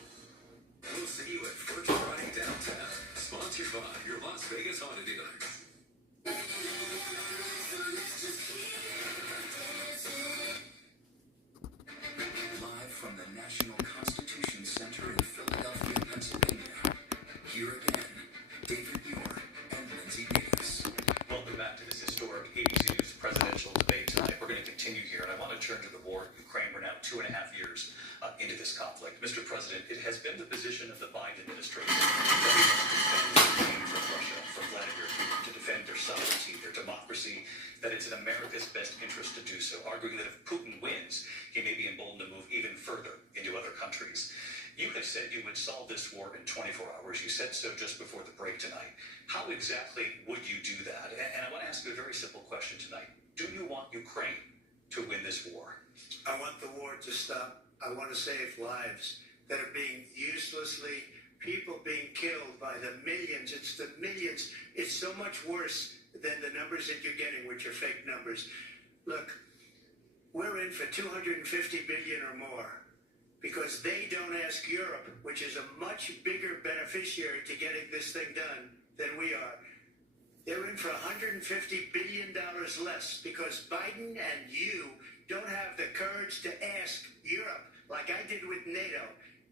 We'll see you at Foot Friday downtown. Sponsored by your Las Vegas Auto Dealers. Live from the National Constitution Center in Philadelphia, Pennsylvania. Here again, David Muir and Lindsay Davis. Welcome back to this historic ABC News presidential debate tonight. We're going to continue here, and I want to turn to the war in Ukraine. We're now 2.5 years into this conflict. Mr. President, it has been the position of the Biden administration that we must defend Ukraine from Russia, from Vladimir Putin, to defend their sovereignty, their democracy, that it's in America's best interest to do so, arguing that if Putin wins, he may be emboldened to move even further into other countries. You have said you would solve this war in 24 hours. You said so just before the break tonight. How exactly would you do that? And I want to ask you a very simple question tonight. Do you want Ukraine to win this war? I want the war to stop. I want to save lives that are being uselessly, people being killed by the millions. It's the millions. It's so much worse than the numbers that you're getting, which are fake numbers. Look, we're in for 250 billion or more because they don't ask Europe, which is a much bigger beneficiary to getting this thing done than we are. They're in for $150 billion less because Biden and you don't have the courage to ask Europe like I did with NATO.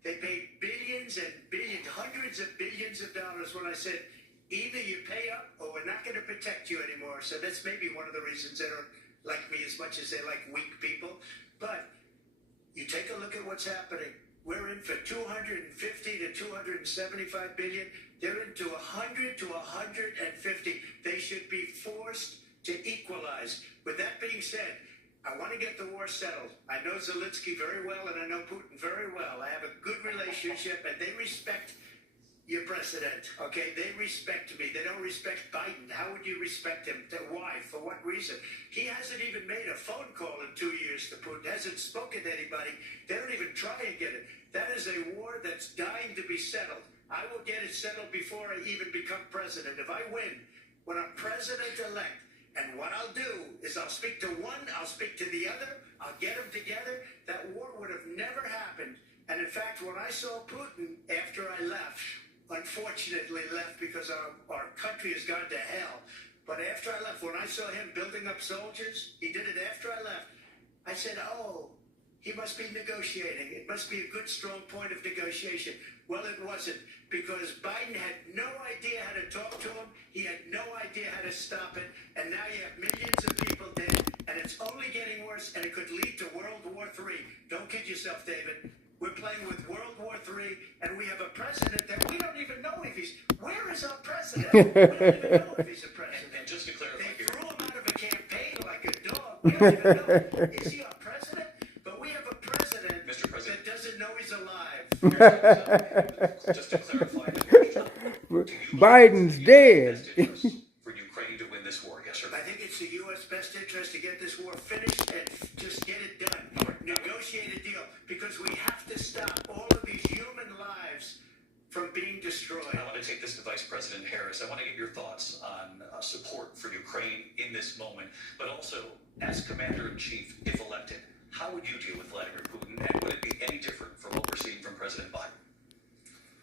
They paid billions and billions, hundreds of billions of dollars when I said, either you pay up or we're not going to protect you anymore. So that's maybe one of the reasons they don't like me as much as they like weak people. But you take a look at what's happening. We're in for 250 to 275 billion. They're into 100 to 150. They should be forced to equalize. With that being said, I want to get the war settled. I know Zelensky very well, and I know Putin very well. I have a good relationship, and they respect your president, okay? They respect me. They don't respect Biden. How would you respect him? Why? For what reason? He hasn't even made a phone call in 2 years to Putin. Hasn't spoken to anybody. They don't even try and get it. That is a war that's dying to be settled. I will get it settled before I even become president. If I win, when I'm president-elect, and what I'll do is I'll speak to one, I'll speak to the other, I'll get them together. That war would have never happened. And in fact, when I saw Putin after I left, unfortunately left because our country has gone to hell. But after I left, when I saw him building up soldiers, he did it after I left, I said, oh, he must be negotiating. It must be a good, strong point of negotiation. Well, it wasn't, because Biden had no idea how to talk to him. He had no idea how to stop it. And now you have millions of people dead, and it's only getting worse, and it could lead to World War III. Don't kid yourself, David. We're playing with World War III, and we have a president that we don't even know if he's... Where is our president? We don't even know if he's a president. And just to clarify They here, threw him out of a campaign like a dog. We don't even know. Is he our president? But we have a president, Mr. President, that doesn't know he's alive. just to clarify the question, Biden's dead. for Ukraine to win this war, yes or no? I think it's the U.S. best interest to get this war finished and just get it done. Negotiate a deal, because we have to stop all of these human lives from being destroyed. I want to take this to Vice President Harris. I want to get your thoughts on support for Ukraine in this moment, but also as Commander-in-Chief, if elected, how would you deal with Vladimir Putin, and would it be any different from what we're seeing from President Biden?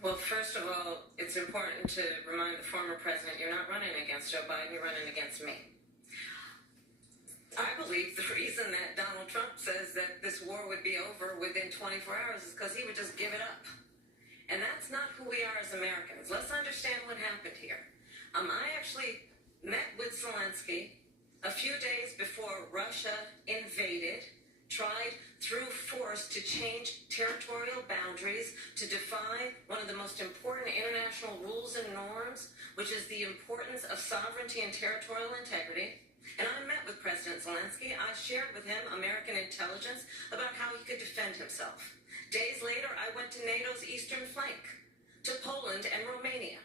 Well, first of all, it's important to remind the former president you're not running against Joe Biden, you're running against me. I believe the reason that Donald Trump says that this war would be over within 24 hours is because he would just give it up. And that's not who we are as Americans. Let's understand what happened here. I actually met with Zelensky a few days before Russia invaded, tried through force to change territorial boundaries, to defy one of the most important international rules and norms, which is the importance of sovereignty and territorial integrity. And I met with President Zelensky. I shared with him American intelligence about how he could defend himself. Days later, I went to NATO's eastern flank, to Poland and Romania.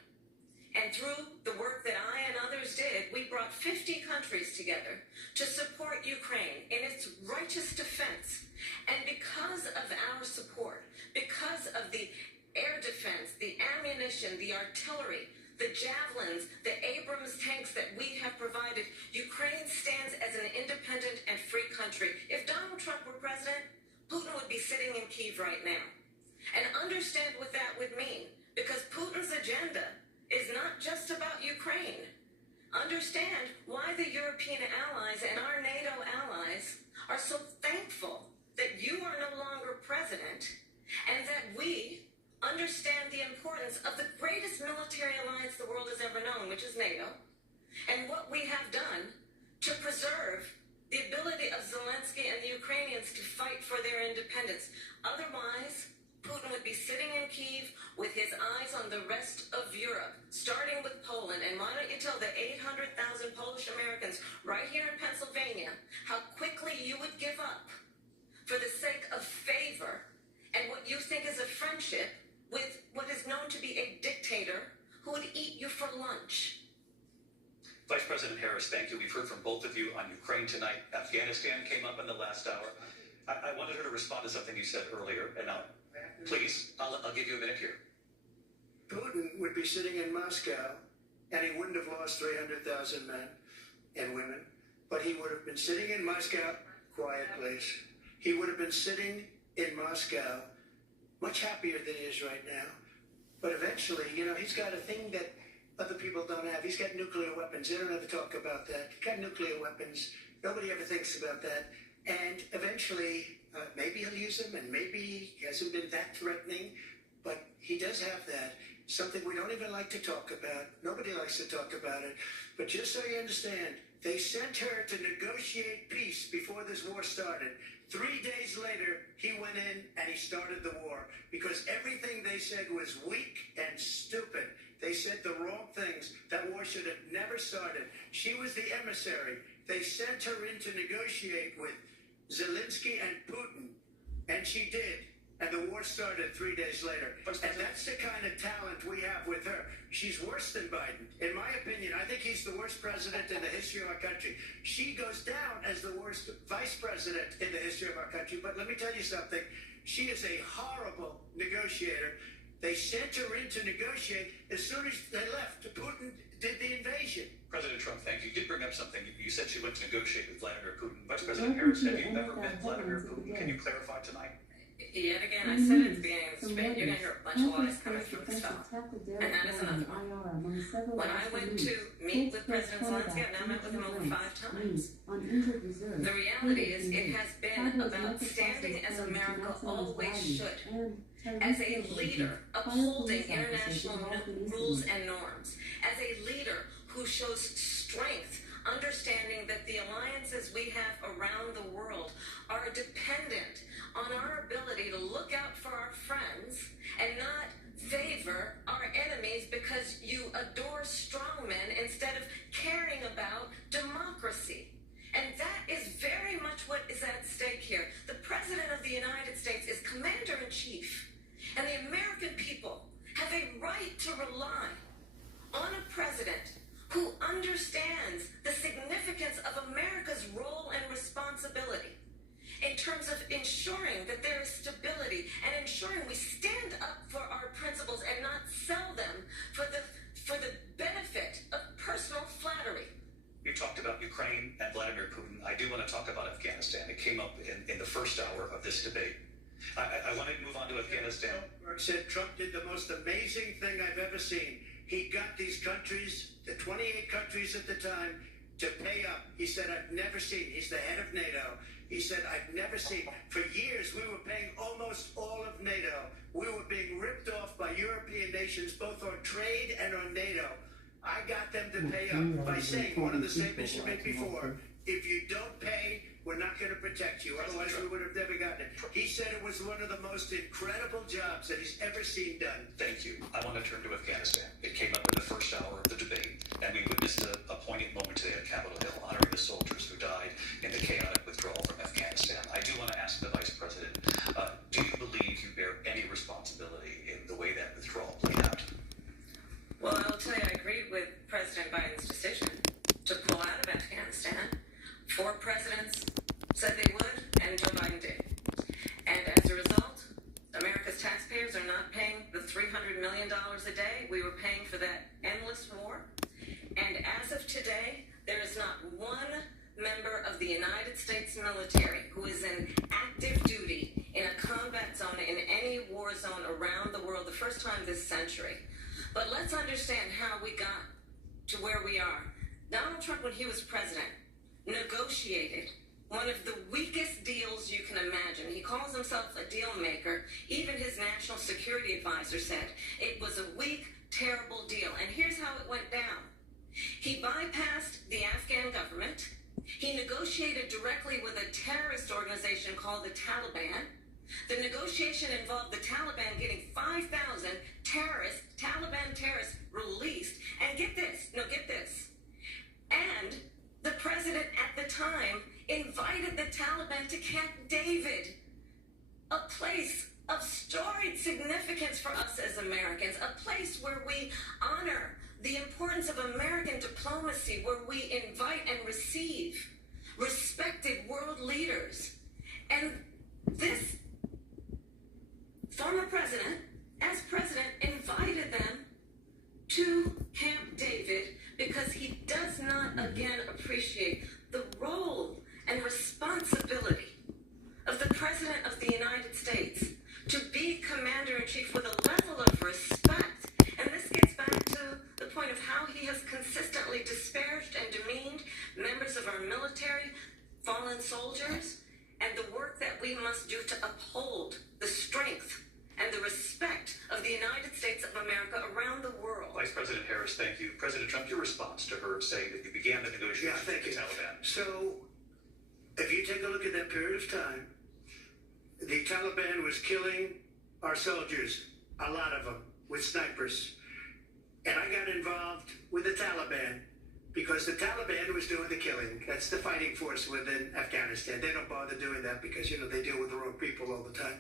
And through the work that I and others did, we brought 50 countries together to support Ukraine in its righteous defense. And because of our support, because of the air defense, the ammunition, the artillery, the javelins, the Abrams tanks that we have provided, Ukraine stands as an independent and free country. If Donald Trump were president, Putin would be sitting in Kyiv right now. And understand what that would mean, because Putin's agenda is not just about Ukraine. Understand why the European allies and our NATO allies are so thankful that you are no longer president, and that we understand the importance of the greatest military alliance the world has ever known, which is NATO, and what we have done to preserve the ability of Zelensky and the Ukrainians to fight for their independence. Otherwise, Putin would be sitting in Kyiv with his eyes on the rest of Europe, starting with Poland. And why don't you tell the 800,000 Polish Americans right here in Pennsylvania how quickly you would give up for the sake of favor and what you think is a friendship with what is known to be a dictator who would eat you for lunch. Vice President Harris, thank you. We've heard from both of you on Ukraine tonight. Afghanistan came up in the last hour. I wanted her to respond to something you said earlier, and now, please, I'll give you a minute here. Putin would be sitting in Moscow, and he wouldn't have lost 300,000 men and women, but he would have been sitting in Moscow, quiet please, he would have been sitting in Moscow much happier than he is right now. But eventually, he's got a thing that other people don't have. He's got nuclear weapons. They don't ever talk about that. He's got nuclear weapons. Nobody ever thinks about that. And eventually, maybe he'll use them, and maybe he hasn't been that threatening, but he does have that. Something we don't even like to talk about. Nobody likes to talk about it. But just so you understand, they sent her to negotiate peace before this war started. 3 days later, he went in and he started the war, because everything they said was weak and stupid. They said the wrong things. That war should have never started. She was the emissary. They sent her in to negotiate with Zelensky and Putin, and she did. And the war started 3 days later. And that's the kind of talent we have with her. She's worse than Biden. In my opinion, I think he's the worst president in the history of our country. She goes down as the worst vice president in the history of our country. But let me tell you something. She is a horrible negotiator. They sent her in to negotiate. As soon as they left, Putin did the invasion. President Trump, thank you. You did bring up something. You said she went to negotiate with Vladimir Putin. Vice President Harris, have you ever met Vladimir Putin? Can you clarify tonight? Yet again, I said at the beginning of the debate, you're going to hear a bunch of lies coming from the top. And that is another one. When I went to meet with President Zelensky, I've now met with him over 5 times. The reality is it has been about standing as America always should, as a leader upholding international rules and norms, as a leader who shows strength, understanding that the alliances we have around the world are dependent on our ability to look out for our friends and not favor our enemies because you adore strongmen instead of caring about democracy. And that is very much what is at stake here. The President of the United States is Commander-in-Chief, and the American people have a right to rely on a president who understands the significance of America's role and responsibility in terms of ensuring that there is stability and ensuring we stand up for our principles and not sell them for the benefit of personal flattery. You talked about Ukraine and Vladimir Putin. I do want to talk about Afghanistan. It came up in the first hour of this debate. I want to move on to Afghanistan. Said Trump did the most amazing thing I've ever seen. He got these countries, the 28 countries at the time, to pay up. He said, I've never seen, he's the head of NATO. He said, I've never seen, for years we were paying almost all of NATO. We were being ripped off by European nations, both on trade and on NATO. I got them to pay up by saying one of the statements you made before, if you don't pay, we're not going to protect you. Otherwise, we would have never gotten it. He said it was one of the most incredible jobs that he's ever seen done. Thank you. I want to turn to Afghanistan. It came up in the first hour of the debate, and we witnessed a poignant moment today at Capitol Hill, honoring the soldiers who died in the chaotic withdrawal from Afghanistan. I do want to ask the Vice President, do you believe you bear any responsibility in the way that withdrawal played out? Well, I will tell you, I agree with President Biden's decision to pull out of Afghanistan. 4 presidents said they would, and Joe Biden did. And as a result, America's taxpayers are not paying the $300 million a day we were paying for that endless war. And as of today, there is not one member of the United States military who is in active duty in a combat zone in any war zone around the world, the first time this century. But let's understand how we got to where we are. Donald Trump, when he was president, negotiated one of the weakest deals you can imagine. He calls himself a deal maker. Even his national security advisor said it was a weak, terrible deal. And here's how it went down. He bypassed the Afghan government. He negotiated directly with a terrorist organization called the Taliban. The negotiation involved the Taliban getting 5,000 Taliban terrorists released. And get this, and the president at the time invited the Taliban to Camp David, a place of storied significance for us as Americans, a place where we honor the importance of American diplomacy, where we invite and receive respected world leaders. And this former president, as president, invited them to Camp David because he does not, again, appreciate the role and responsibility of the President of the United States to be Commander-in-Chief with a level of respect. And this gets back to the point of how he has consistently disparaged and demeaned members of our military, fallen soldiers, and the work that we must do to uphold the strength and the respect of the United States of America around the world. Vice President Harris, thank you. President Trump, your response to her saying that you began the negotiations with the Taliban. So, if you take a look at that period of time, the Taliban was killing our soldiers, a lot of them, with snipers. And I got involved with the Taliban because the Taliban was doing the killing. That's the fighting force within Afghanistan. They don't bother doing that because, they deal with the wrong people all the time.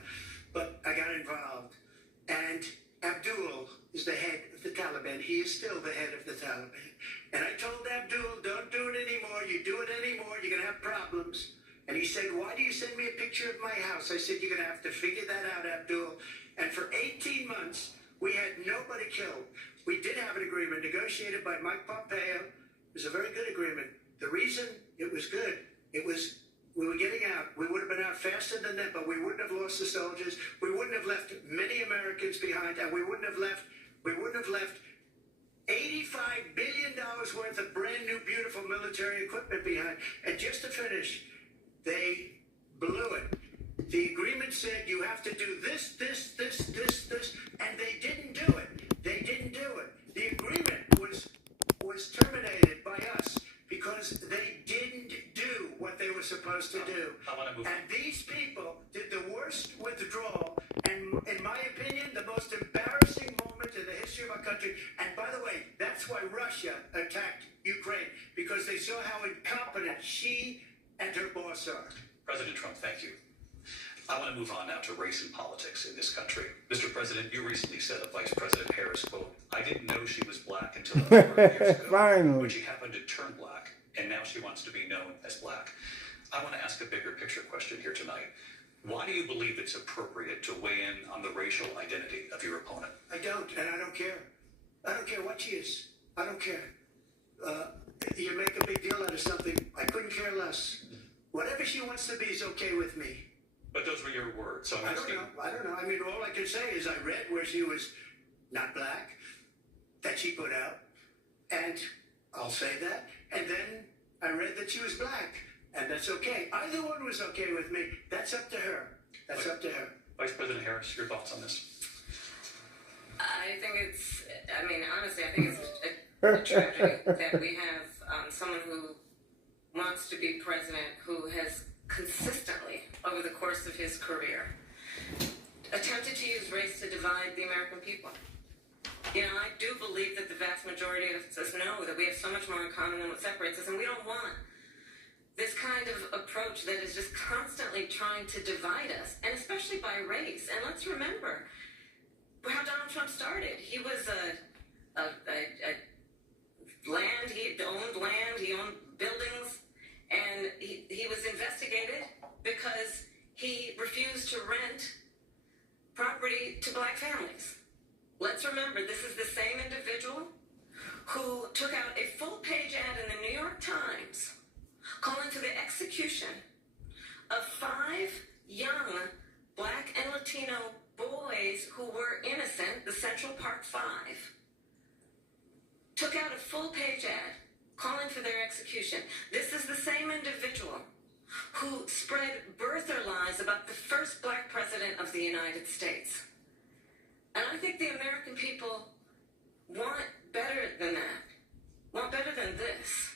but I got involved. And Abdul is the head of the Taliban. He is still the head of the Taliban. And I told Abdul, don't do it anymore. You do it anymore, you're going to have problems. And he said, why do you send me a picture of my house? I said, you're going to have to figure that out, Abdul. And for 18 months, we had nobody killed. We did have an agreement negotiated by Mike Pompeo. It was a very good agreement. The reason it was good, it was we were getting out. We would have been out faster than that, but we wouldn't have lost the soldiers. We wouldn't have left many Americans behind, and we wouldn't have left $85 billion worth of brand new, beautiful military equipment behind. And just to finish, they blew it. The agreement said you have to do this, and they didn't do it. They didn't do it. The agreement was terminated by us because they didn't do what they were supposed to do. And these people did the worst withdrawal, and in my opinion, the most embarrassing moment in the history of our country. And by the way, that's why Russia attacked Ukraine, because they saw how incompetent she and her boss are. President Trump, thank you. I want to move on now to race and politics in this country. Mr. President, you recently said of Vice President Harris, quote, I didn't know she was black until a number of years ago. Finally. When she happened to turn black, and now she wants to be known as black. I want to ask a bigger picture question here tonight. Why do you believe it's appropriate to weigh in on the racial identity of your opponent? I don't, and I don't care. I don't care what she is. I don't care. You make a big deal out of something. I couldn't care less. Whatever she wants to be is okay with me. But those were your words, so I'm I asking. don't know. I mean, all I can say is I read where she was not black, that she put out, and I'll say that. And then I read that she was black, and that's okay. Either one was okay with me. That's up to her. That's up to her. Vice President Harris, your thoughts on this? I think it's, I mean, honestly, I think it's a tragedy that we have someone who wants to be president who has consistently, over the course of his career, attempted to use race to divide the American people. You know, I do believe that the vast majority of us know that we have so much more in common than what separates us, and we don't want this kind of approach that is just constantly trying to divide us, and especially by race. And let's remember how Donald Trump started. He was he owned buildings, and he was investigated because he refused to rent property to black families. Let's remember, this is the same individual who took out a full-page ad in the New York Times calling for the execution of 5 young black and Latino boys who were innocent, the Central Park 5. Took out a full-page ad calling for their execution. This is the same individual who spread birther lies about the first black president of the United States. And I think the American people want better than that, want better than this,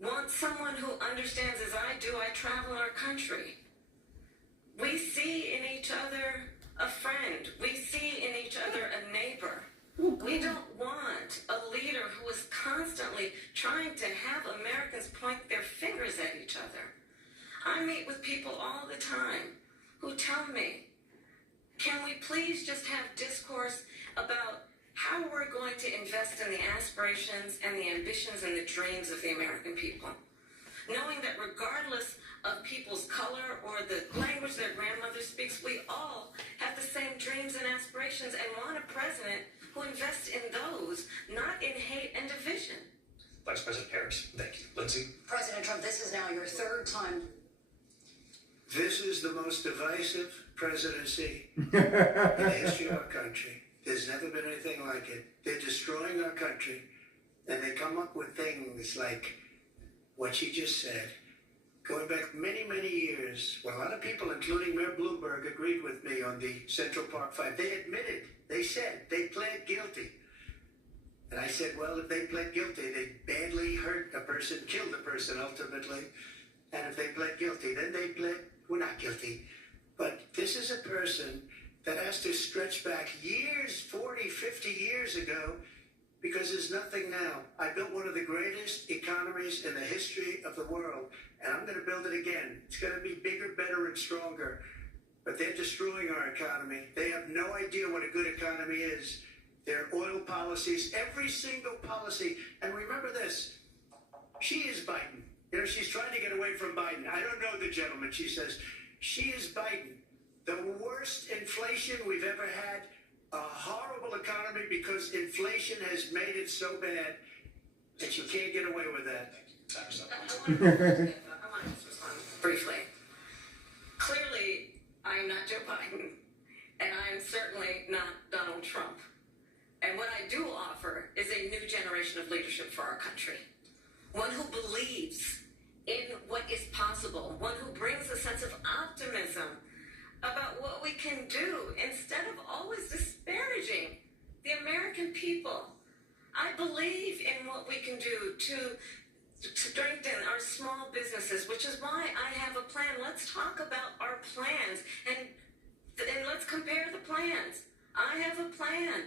want someone who understands, as I do, I travel our country. We see in each other a friend. We see in each other a neighbor. We don't want a leader who is constantly trying to have Americans point their fingers at each other. I meet with people all the time who tell me, can we please just have discourse about how we're going to invest in the aspirations and the ambitions and the dreams of the American people? Knowing that regardless of people's color or the language their grandmother speaks, we all have the same dreams and aspirations and want a president who invests in those, not in hate and division. Vice President Harris, thank you. Lindsay? President Trump, this is now your 3rd time. This is the most divisive presidency in the history of our country. There's never been anything like it. They're destroying our country, and they come up with things like what she just said. Going back many, many years, when a lot of people, including Mayor Bloomberg, agreed with me on the Central Park 5, they admitted, they said, they pled guilty. And I said, well, if they pled guilty, they badly hurt a person, killed a person ultimately. And if they pled guilty, then they pled, we're not guilty. But this is a person that has to stretch back years, 40, 50 years ago, because there's nothing now. I built one of the greatest economies in the history of the world, and I'm going to build it again. It's going to be bigger, better, and stronger. but they're destroying our economy. They have no idea what a good economy is. Their oil policies, every single policy. And remember this, she is Biden. You know, she's trying to get away from Biden. I don't know the gentleman, she says. She is Biden. The worst inflation we've ever had, a horrible economy because inflation has made it so bad that you can't get away with that. I want to respond briefly. Clearly, I am not Joe Biden, and I am certainly not Donald Trump. And what I do offer is a new generation of leadership for our country. One who believes in what is possible, one who brings a sense of optimism about what we can do instead of always disparaging the American people. I believe in what we can do to strengthen our small businesses, which is why I have a plan. Let's talk about our plans and let's compare the plans. I have a plan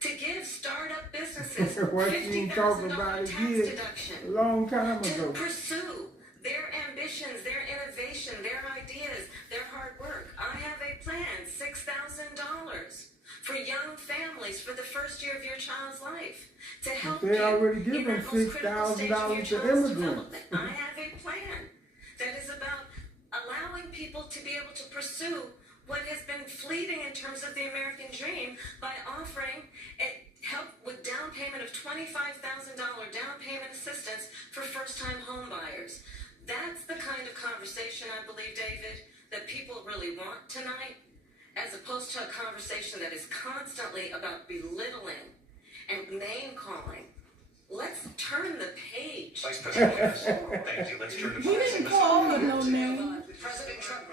to give startup businesses $50,000 tax deduction, a long time to ago. pursue their ambitions, their innovation, their ideas, their hard work. I have a plan, $6,000 for young families for the first year of your child's life to help They you already in given that most critical stage of your $6,000 to child's immigrants. development. I have a plan that is about allowing people to be able to pursue what has been fleeting in terms of the American dream by offering help with down payment of $25,000 down payment assistance for first-time home buyers. That's the kind of conversation, I believe, David, that people really want tonight, as opposed to a conversation that is constantly about belittling and name-calling. Let's turn the page. Vice President Harris, thank you. Let's turn to He policy. didn't call her no name. President Trump,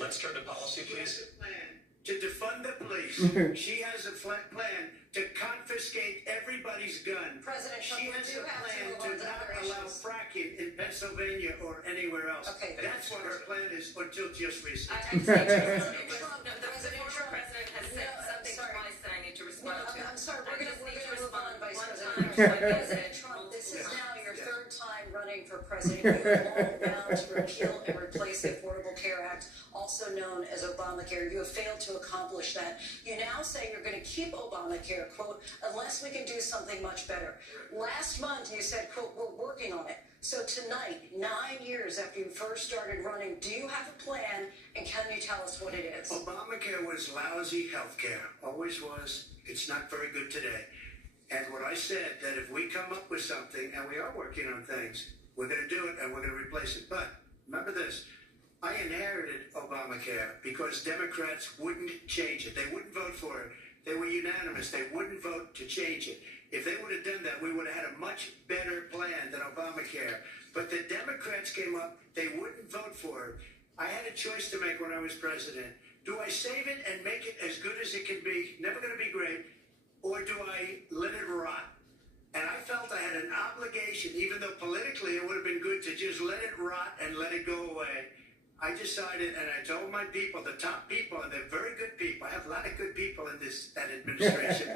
Let's turn to policy, she has please. a plan to defund the police. She has a plan to confiscate everybody's gun. President Trump, She we has do a have to plan move to on to not other allow issues. fracking in Pennsylvania or anywhere else. Okay. That's what her plan is until just recently. I just need to President Trump, no, the former president has said No, something sorry. twice that I need to respond to. I'm sorry, I just need to move respond on, Vice one President. time. so I can President say Trump, this is multiple now times. your third time running for president. You are all bound to repeal and replace the Affordable Care Act, also known as Obamacare. You have failed to accomplish that. You now say you're going to keep Obamacare, quote, unless we can do something much better. Last month you said, quote, we're working on it. So tonight, 9 years after you first started running, do you have a plan, and can you tell us what it is? Obamacare was lousy health care. Always was. It's not very good today. And what I said, that if we come up with something, and we are working on things, we're going to do it and we're going to replace it. But remember this, I inherited Obamacare because Democrats wouldn't change it. They wouldn't vote for it. They were unanimous. They wouldn't vote to change it. If they would have done that, we would have had a much better plan than Obamacare. But the Democrats came up, they wouldn't vote for it. I had a choice to make when I was president. Do I save it and make it as good as it can be, never going to be great, or do I let it rot? And I felt I had an obligation, even though politically it would have been good to just let it rot and let it go away. I decided, and I told my people, the top people, and they're very good people. I have a lot of good people in that administration.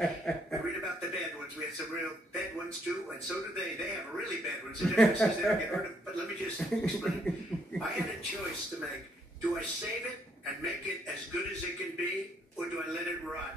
We read about the bad ones. We have some real bad ones too, and so do they. They have really bad ones. The difference is they don't get rid of. But let me just explain. I had a choice to make. Do I save it and make it as good as it can be, or do I let it rot?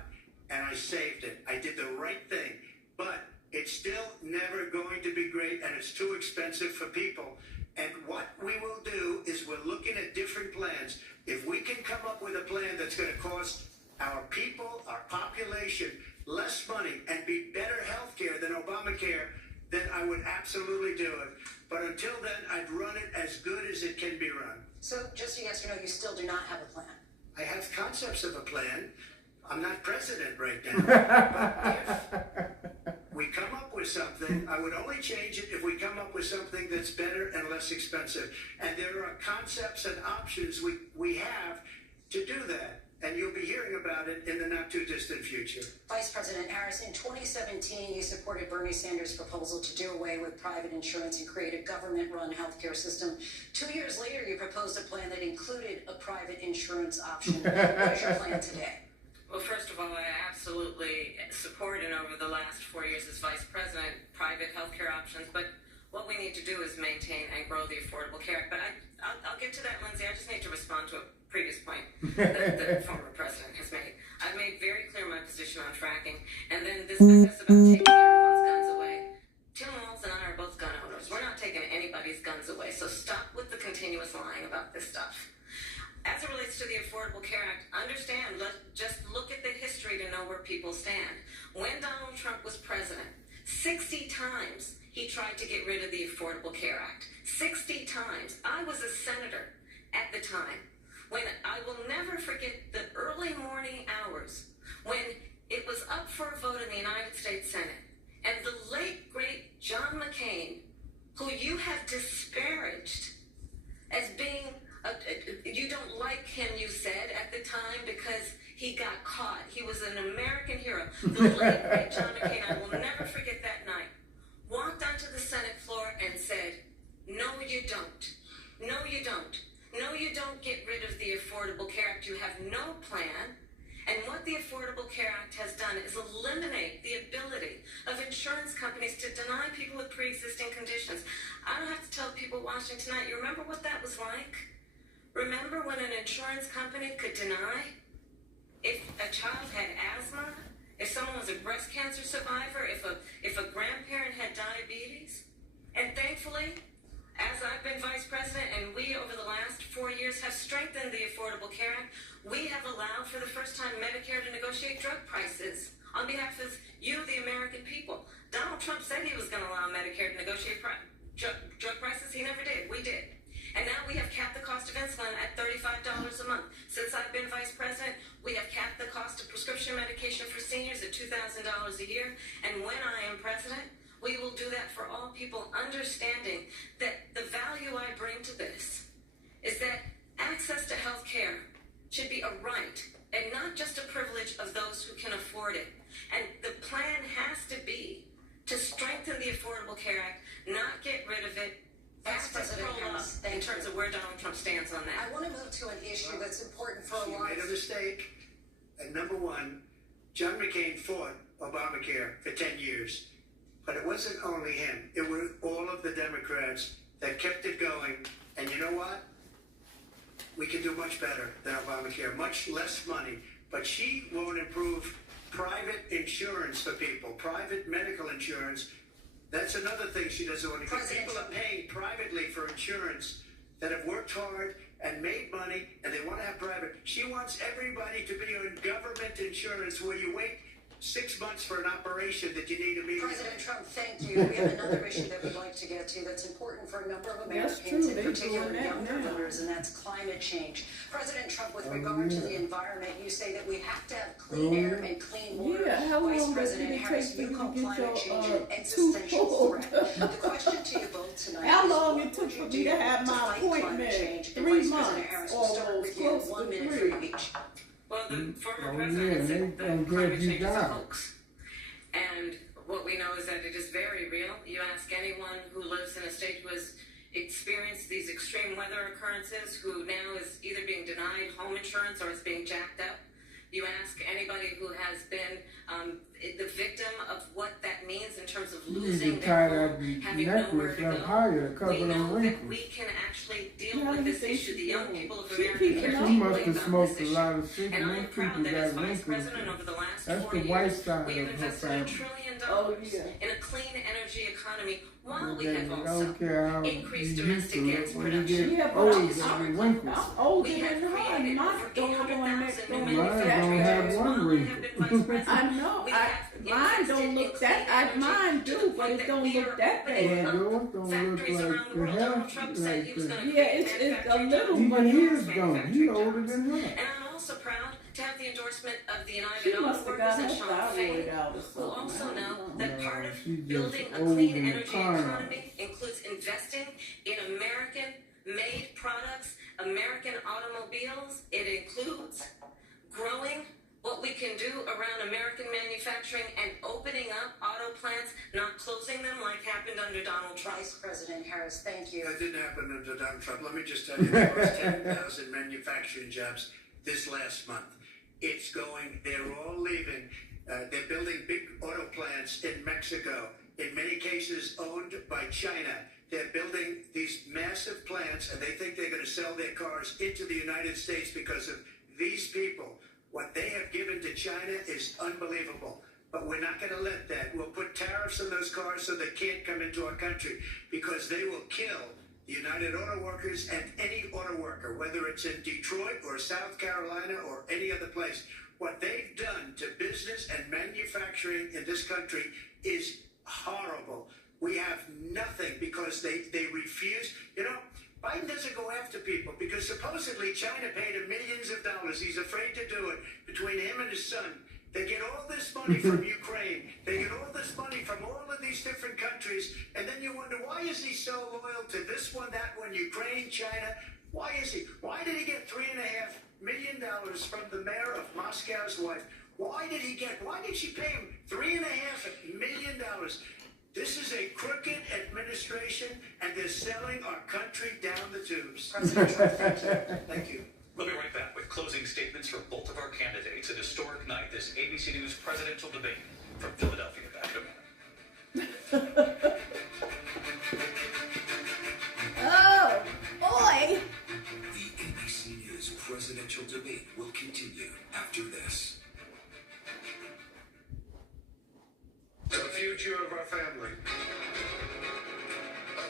And I saved it. I did the right thing. But it's still never going to be great, and it's too expensive for people. And what we will do is we're looking at different plans. If we can come up with a plan that's going to cost our people, our population, less money and be better health care than Obamacare, then I would absolutely do it. But until then, I'd run it as good as it can be run. So just a yes or no, you still do not have a plan. I have concepts of a plan. I'm not president right now. But if we come up with something, I would only change it if we come up with something that's better and less expensive. And there are concepts and options we have to do that. And you'll be hearing about it in the not too distant future. Vice President Harris, in 2017, you supported Bernie Sanders' proposal to do away with private insurance and create a government-run healthcare system. 2 years later, you proposed a plan that included a private insurance option. What is your plan today? Well, first of all, I absolutely support, and over the last 4 years as vice president, private healthcare options. But what we need to do is maintain and grow the Affordable Care Act. But I'll get to that, Lindsay. I just need to respond to a previous point. that the former president has made. I've made very clear my position on fracking, and then this business about taking everyone's guns away. Tim Walz and I are both gun owners. We're not taking anybody's guns away, so stop with the continuous lying about this stuff. As it relates to the Affordable Care Act, understand, just look at the history to know where people stand. When Donald Trump was president, 60 times he tried to get rid of the Affordable Care Act. 60 times. I was a senator at the time. When I will never forget the early morning hours when it was up for a vote in the United States Senate, and the late, great John McCain, who you have disparaged as being, you don't like him, you said, at the time because he got caught. He was an American hero. The late, great John McCain, I will never forget that night, walked onto the Senate floor and said, no, you don't. No, you don't. No, you don't get rid of the Affordable Care Act. You have no plan. And what the Affordable Care Act has done is eliminate the ability of insurance companies to deny people with pre-existing conditions. I don't have to tell people watching tonight, you remember what that was like? Remember when an insurance company could deny if a child had asthma, if someone was a breast cancer survivor, if a grandparent had diabetes? And thankfully, as I've been vice president and we over the last 4 years have strengthened the Affordable Care Act, we have allowed for the first time Medicare to negotiate drug prices on behalf of you, the American people. Donald Trump said he was going to allow Medicare to negotiate drug prices. He never did. We did. And now we have capped the cost of insulin at $35 a month. Since I've been vice president, we have capped the cost of prescription medication for seniors at $2,000 a year. And when I am president, we will do that for all people, understanding that the value I bring to this is that access to health care should be a right and not just a privilege of those who can afford it. And the plan has to be to strengthen the Affordable Care Act, not get rid of it, Vice President Harris, in terms of where Donald Trump stands on that. I want to move to an issue that's important for a You lot made a mistake. And number one, John McCain fought Obamacare for 10 years. But it wasn't only him. It was all of the Democrats that kept it going. And you know what? We can do much better than Obamacare. Much less money. But she won't improve private insurance for people. Private medical insurance. That's another thing she doesn't want to do. People are paying privately for insurance that have worked hard and made money, and they want to have private. She wants everybody to be on government insurance where you wait 6 months for an operation that you need immediately. President Trump, thank you. We have another issue that we'd like to get to that's important for a number of Americans, in particular younger voters, and that's climate change. President Trump, with regard to the environment, you say that we have to have clean air and clean water. Vice President Harris, you call climate change an existential threat. The question to you both tonight how is, long what it took would you for me do to have my fight climate appointment? change? And 3 Vice months, President Harris, we'll start almost with you. close 1 to minute 3. for each. Well, the former Oh, president yeah, said they that get climate you change is a down. hoax. And what we know is that it is very real. You ask anyone who lives in a state who has experienced these extreme weather occurrences, who now is either being denied home insurance or is being jacked up. You ask anybody who has been the victim of what that means in terms of losing their home, having nowhere to go. We know that we can actually deal with this issue. The young people of America care She must deeply have about smoked this a issue. lot of cigarettes. And I'm Most proud people that as got vice wrinkles. president over the last That's 4 the white years, side we have of her invested $1 family. trillion in a clean energy economy, while we have Don't also care how increased you used to domestic gas look when you production. get Yeah, but old, I'm you wrinkles. older We have than her. created My over daughter going next 800,000 door. new Mine don't manufacturing have jobs one while I have wrinkle. been vice president. I know. We I, have mine don't invested look in that. clean energy Mine to do, the but point it that don't we look are that opening bad. up Yours don't look factories like around the the world. half Donald Trump said he was like going to Yeah, create it's a manufacturing little, jobs. but Even his Manufacturing don't. He older jobs. than her. And I'm also proud to have the endorsement of the United she Auto must have Workers got and her Sean thyroid Fain, out or who something. also I know don't that No, part of she just building a old clean and energy tired. economy includes investing in American-made products, American automobiles. It includes growing what we can do around American manufacturing and opening up auto plants, not closing them like happened under Donald Trump. Vice President Harris, thank you. That didn't happen under Donald Trump. Let me just tell you, there was 10,000 manufacturing jobs this last month. It's going, they're all leaving. They're building big auto plants in Mexico, in many cases owned by China. They're building these massive plants, and they think they're going to sell their cars into the United States because of these people, what they have given to China is unbelievable. But we're not going to let that. We'll put tariffs on those cars so they can't come into our country because they will kill the United Auto Workers and any auto worker, whether it's in Detroit or South Carolina or any other place. What they've done to business and manufacturing in this country is horrible. We have nothing because they refuse. You know, Biden doesn't go after people because supposedly China paid him millions of dollars. He's afraid to do it between him and his son. They get all this money from Ukraine. They get all this money from all of these different countries. And then you wonder, why is he so loyal to this one, that one, Ukraine, China? Why is he? Why did he get $3.5 million from the mayor of Moscow's wife? Why did she pay him $3.5 million? This is a crooked administration, and they're selling our country down the tubes. President Trump, thank you. We'll be right back with closing statements from both of our candidates. An historic night, this ABC News presidential debate from Philadelphia. Back in a minute. Oh, boy! The ABC News presidential debate will continue after this. The future of our family.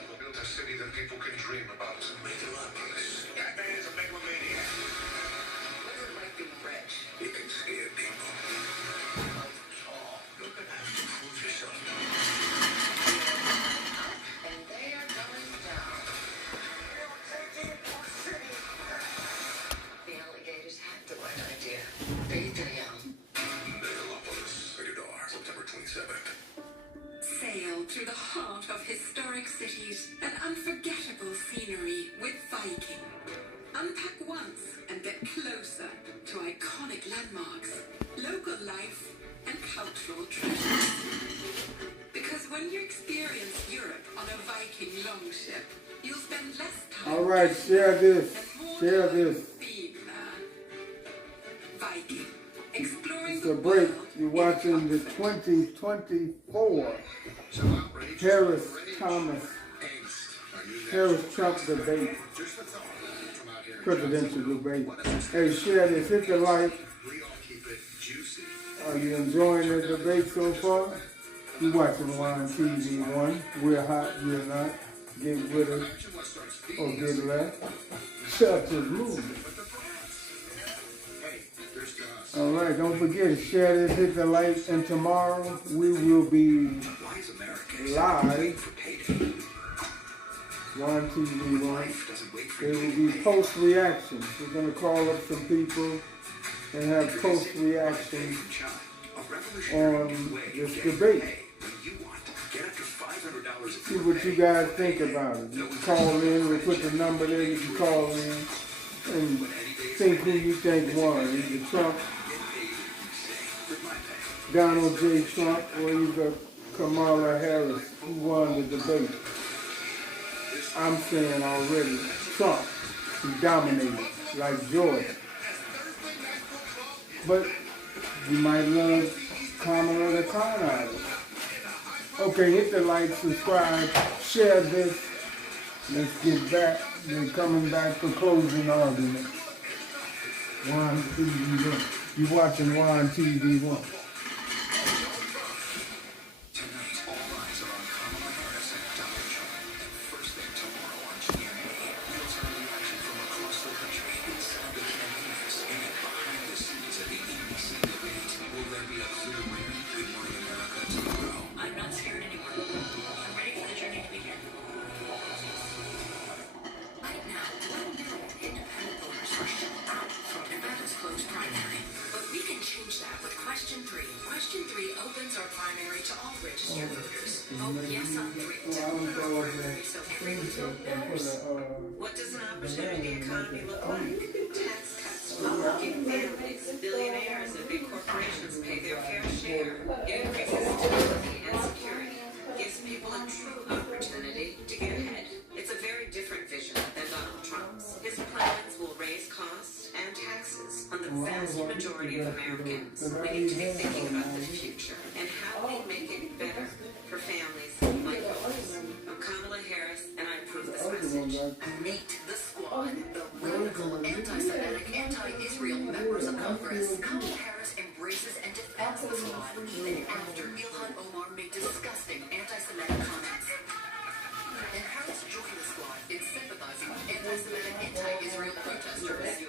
We'll build a city that people can dream about. Megalopolis. That man is a megalomaniac. Never like being rich. You can scare people. You're gonna have to prove yourself. And they are going down. The alligators had the right idea. They failed. Megalopolis. Rated R. September 27th. Sail through the heart of historic cities and unforgettable scenery with Viking. Unpack once and get closer to iconic landmarks, local life, and cultural treasures. Because when you experience Europe on a Viking longship, you'll spend less time. All right, share this. Share this. Being there. Viking. Exploring It's a break. You're watching the 2024 Harris-Trump debate, presidential debate. Hey, share this. Hit the like. Are you enjoying the debate so far? You're watching Wine TV 1. We're hot, you're not. Get with us or get left. Such is moving. All right, don't forget to share this, hit the like, and tomorrow we will be live. One TV One. There will be post reactions. We're gonna call up some people and have post reactions on this debate. See what you guys think about it. You can call in. We put the number there. You can call in and think who you think won. Either Trump, Donald J. Trump, or either Kamala Harris, who won the debate. I'm saying already, Trump, he dominated, like Georgia. But you might love Kamala the Crown Artist. Okay, hit the like, subscribe, share this. Let's get back. We're coming back for closing argument. Wine TV 1. You're watching Wine TV 1. What does an opportunity economy look like? Tax cuts for working families, billionaires, and big corporations pay their fair share. It increases stability and security, gives people a true opportunity to get ahead. It's a very different vision than Donald Trump's. His plans will raise costs and taxes on the vast majority of Americans. We need to be thinking about the future and how we make it better for families like yours. I'm Kamala Harris, and I approve this message. Nate the Squad, the radical, anti-Semitic, anti-Israel Congress, Kamala Harris embraces and defends the squad, even after Ilhan Omar made disgusting anti-Semitic comments. And Harris joined the squad in sympathizing with anti-Semitic, anti-Israel protesters.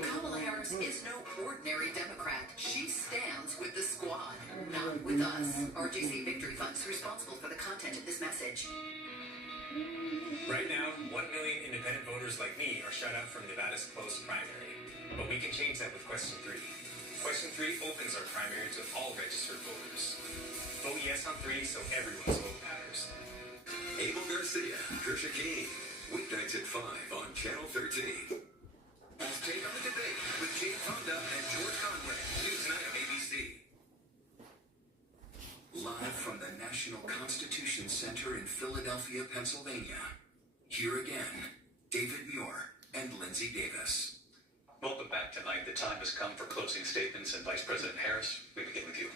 Kamala Harris is no ordinary Democrat. She stands with the squad, not with us. RGC Victory Fund is responsible for the content of this message. Right now, 1 million independent voters like me are shut out from Nevada's closed primary. But we can change that with Question 3. Question 3 opens our primary to all registered voters. Vote yes on 3 so everyone's vote matters. Abel Garcia, Trisha King. Weeknights at 5 on Channel 13. Take on the debate with Jane Fonda and George Conway. News tonight on ABC. Live from the National Constitution Center in Philadelphia, Pennsylvania. Here again, David Muir and Lindsay Davis. Welcome back tonight. The time has come for closing statements, and Vice President Harris, we begin with you.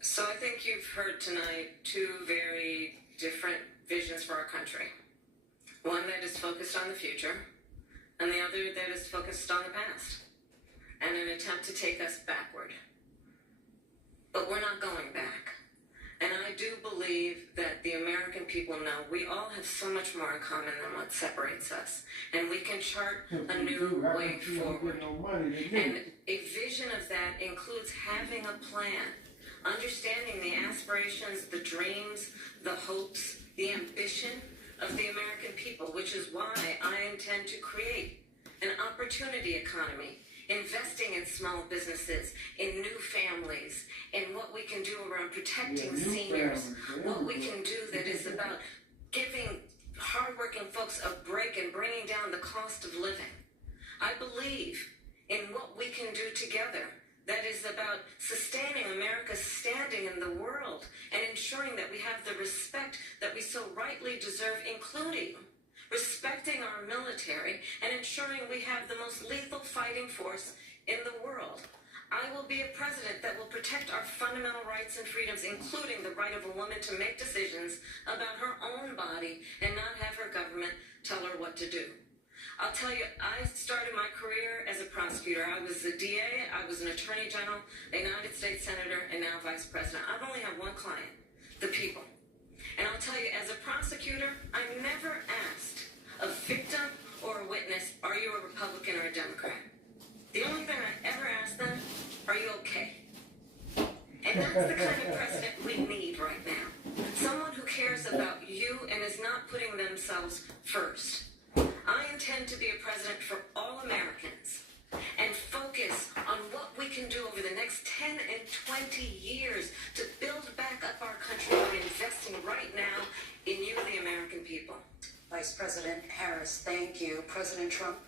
So I think you've heard tonight two very different visions for our country. One that is focused on the future, and the other that is focused on the past, and an attempt to take us backward. But we're not going back. And I do believe that the American people know we all have so much more in common than what separates us. And we can chart a new way forward. And a vision of that includes having a plan, understanding the aspirations, the dreams, the hopes, the ambition of the American people, which is why I intend to create an opportunity economy, investing in small businesses, in new families, in what we can do around protecting seniors, what we can do that is about giving hardworking folks a break and bringing down the cost of living. I believe in what we can do together that is about sustaining America's standing in the world and ensuring that we have the respect that we so rightly deserve, including respecting our military and ensuring we have the most lethal fighting force in the world. I will be a president that will protect our fundamental rights and freedoms, including the right of a woman to make decisions about her own body and not have her government tell her what to do. I'll tell you, I started my career as a prosecutor. I was a DA, I was an attorney general, a United States senator, and now vice president. I've only had one client, the people. And I'll tell you, as a prosecutor, I never asked a victim or a witness, are you a Republican or a Democrat? The only thing I ever asked them, are you okay? And that's the kind of president we need right now. Someone who cares about you and is not putting themselves first. I intend to be a president for all Americans and focus on what we can do over the next 10 and 20 years to build back up our country by investing right now in you, the American people. Vice President Harris, thank you. President Trump.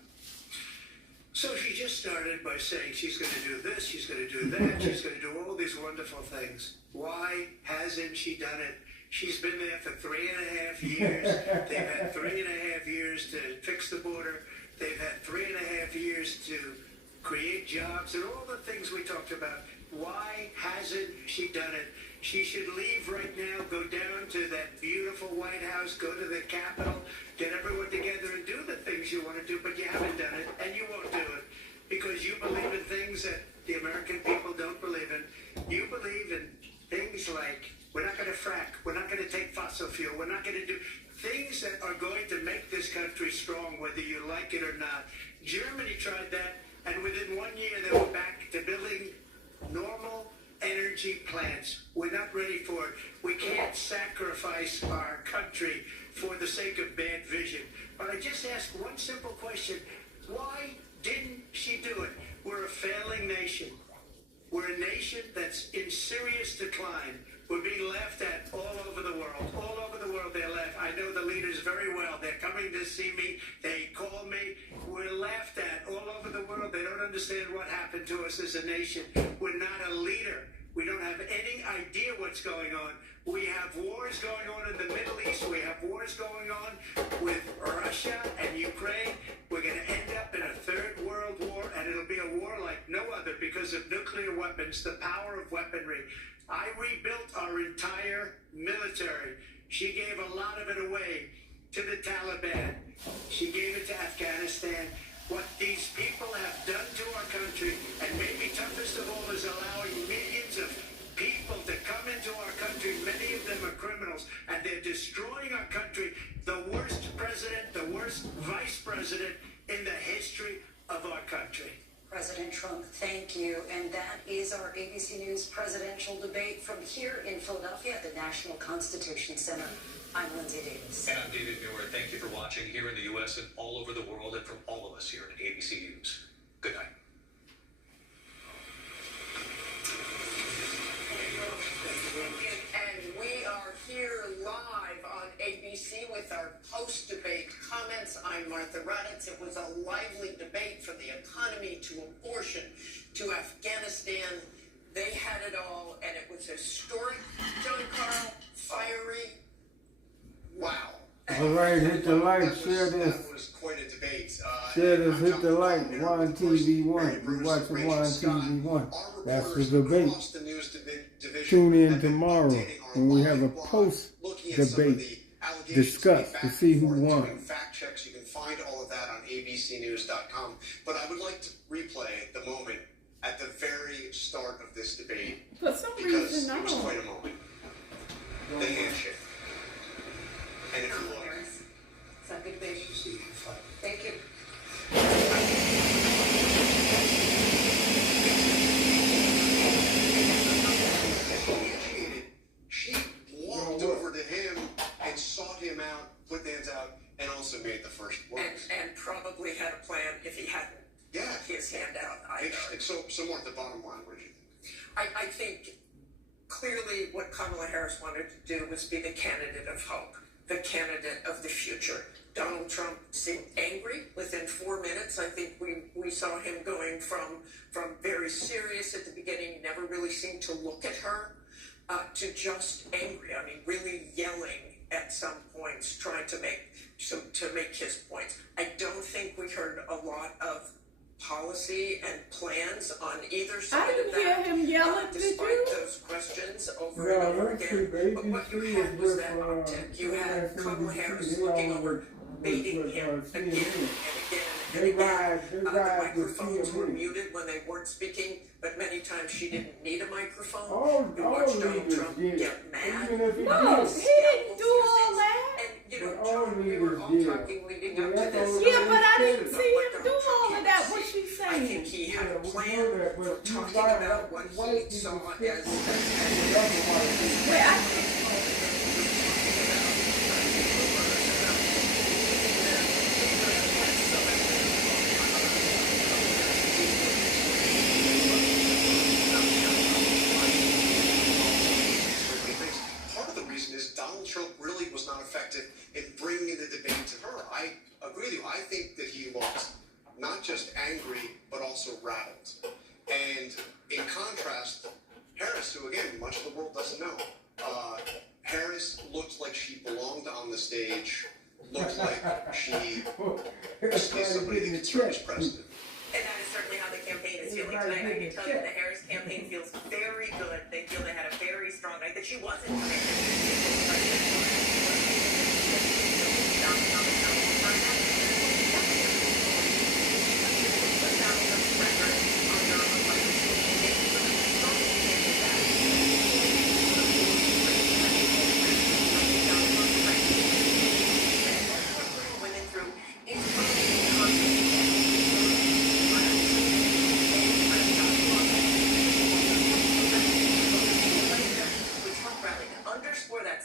So she just started by saying she's going to do this, she's going to do that, she's going to do all these wonderful things. Why hasn't she done it? She's been there for 3.5 years. They've had 3.5 years to fix the border. They've had 3.5 years to create jobs and all the things we talked about. Why hasn't she done it? She should leave right now, go down to that beautiful White House, go to the Capitol, get everyone together and do the things you want to do, but you haven't done it, and you won't do it, because you believe in things that the American people don't believe in. You believe in things like, we're not going to frack, we're not going to take fossil fuel, we're not going to do things that are going to make this country strong, whether you like it or not. Germany tried that, and within 1 year they were back to building normal energy plants. We're not ready for it. We can't sacrifice our country for the sake of bad vision. But I just ask one simple question. Why didn't she do it? We're a failing nation. We're a nation that's in serious decline. We're being laughed at all over the world. All over the world they're laughed. I know the leaders very well. They're coming to see me. They call me. We're laughed at all over the world. They don't understand what happened to us as a nation. We're not a leader. We don't have any idea what's going on. We have wars going on in the Middle East. We have wars going on with Russia and Ukraine. We're going to end up in a third world war, and it'll be a war like no other because of nuclear weapons, the power of weaponry. I rebuilt our entire military. She gave a lot of it away. to the Taliban. She gave it to Afghanistan. What these people have done to our country, and maybe toughest of all, is allowing millions of people to come into our country. Many of them are criminals, and they're destroying our country. The worst president, the worst vice president in the history of our country. President Trump, thank you. And that is our ABC News presidential debate from here in Philadelphia at the National Constitution Center. I'm Lindsay Davis. And I'm David Muir. Thank you for watching here in the U.S. and all over the world, and from all of us here at ABC News. Good night. And we are here live on ABC with our post-debate comments. I'm Martha Raddatz. It was a lively debate from the economy to abortion to Afghanistan. They had it all, and it was historic. John Carl, fiery. Wow. All right, hit the like, share this. That was quite a debate. Share this, hit the like, One TV1. We're watching One TV1. That's the debate. Tune in tomorrow when we have a post-debate discuss to see who won. Fact checks, you can find all of that on abcnews.com. But I would like to replay the moment at the very start of this debate. For some because reason, it was no. quite a moment. The handshake. And if you look. Is that good debate? Thank you. She walked over to him and sought him out, put hands out, and also made the first words. And probably had a plan if he hadn't. Yeah. His hand out either. Interesting. So more at the bottom line, what do you think? I think clearly what Kamala Harris wanted to do was be the candidate of hope, the candidate of the future. Donald Trump seemed angry within 4 minutes. I think we saw him going from very serious at the beginning, never really seemed to look at her, to just angry. I mean, really yelling at some points, trying to make his points. I don't think we heard a lot of policy and plans on either side of that. I didn't hear him yelling, did Despite you? those questions over and over again. But what you had was that uptick. You had Kamala Harris looking over, baiting him again and again and again. The microphones were muted when they weren't speaking, but many times she didn't need a microphone. We watched Donald Trump get mad. No, he didn't do all that. And, you know, John, we were all talking leading up to this. Yeah, but I didn't see him do all of that. What she I saying? think he had a plan for talking about what he saw as Wait, Part of the reason is Donald Trump really was not effective in bringing the debate to her. I agree with you. I think that he looked not just angry, but also rattled. And in contrast, Harris, who again, much of the world doesn't know, Harris looked like she belonged on the stage, looked like she was somebody that could serve as president. And that is certainly how the campaign is feeling tonight. I can tell you the Harris campaign feels very good. They feel they had a very strong night, that she wasn't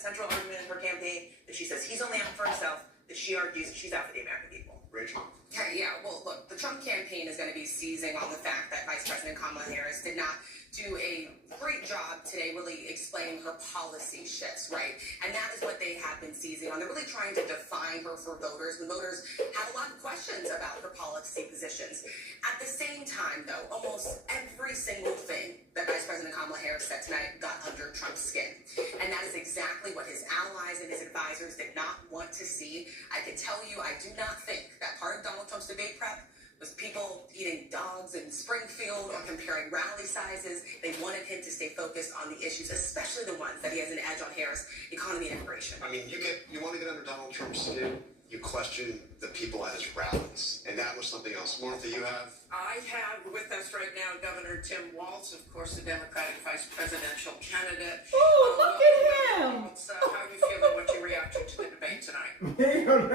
central argument in her campaign that she says he's only out for himself, that she argues she's out for the American people. Rachel? Okay, yeah, well, look, the Trump campaign is going to be seizing on the fact that Vice President Kamala Harris did not do a great job today really explaining her policy shifts, right? And that is what they have been seizing on. They're really trying to define her for voters. The voters have a lot of questions about her policy positions. At the same time, though, almost every single thing that Vice President Kamala Harris said tonight got under Trump's skin. And that is exactly what his allies and his advisors did not want to see. I can tell you, I do not think that part of Donald Trump's debate prep was people eating dogs in Springfield or comparing rally sizes. They wanted him to stay focused on the issues, especially the ones that he has an edge on Harris, economy and immigration. I mean, you want to get under Donald Trump's skin, you question the people at his rallies, and that was something else. Martha, you have? I have with us right now Governor Tim Walz, of course, the Democratic vice presidential candidate. Oh, look at him! Walz, how are you feeling? What's your reaction to the debate tonight? He like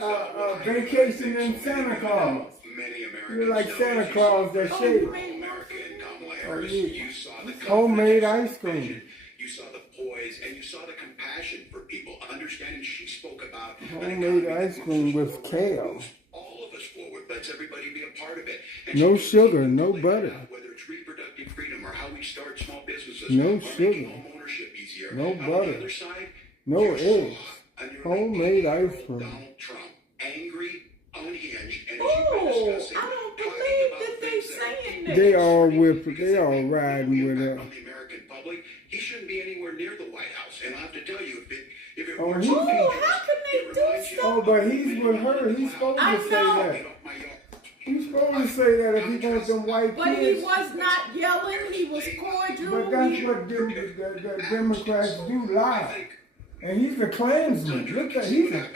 a vacation in Santa Claus. You're like Santa Claus that shaped. You saw the Homemade ice cream. You saw the poise and you saw the compassion for people. Understanding she spoke about Homemade ice cream with kale. all of us forward. Let's everybody be a part of it. And No she sugar, no butter. whether it's reproductive freedom or how we start small businesses, No or sugar. making home ownership easier. No On the butter. other side, No you eggs. saw a nearly Homemade ice 80-year-old cream. Donald Trump, angry, unhinged, and as Oh, you've been discussing, I don't talking believe about that they things that are saying deeply that. They all personal with, because they all may riding with impact her. on the American public. He shouldn't be anywhere near the White House. And I have to tell you, if it Oh, works, he- Oh, how can they do stuff? Oh, but he's with her. He's supposed I to say know. that. He's supposed to say that if he wants them white But he kids. was not yelling. He was cordial. But that's what the Democrats do lie. And he's a Klansman. Look at he's a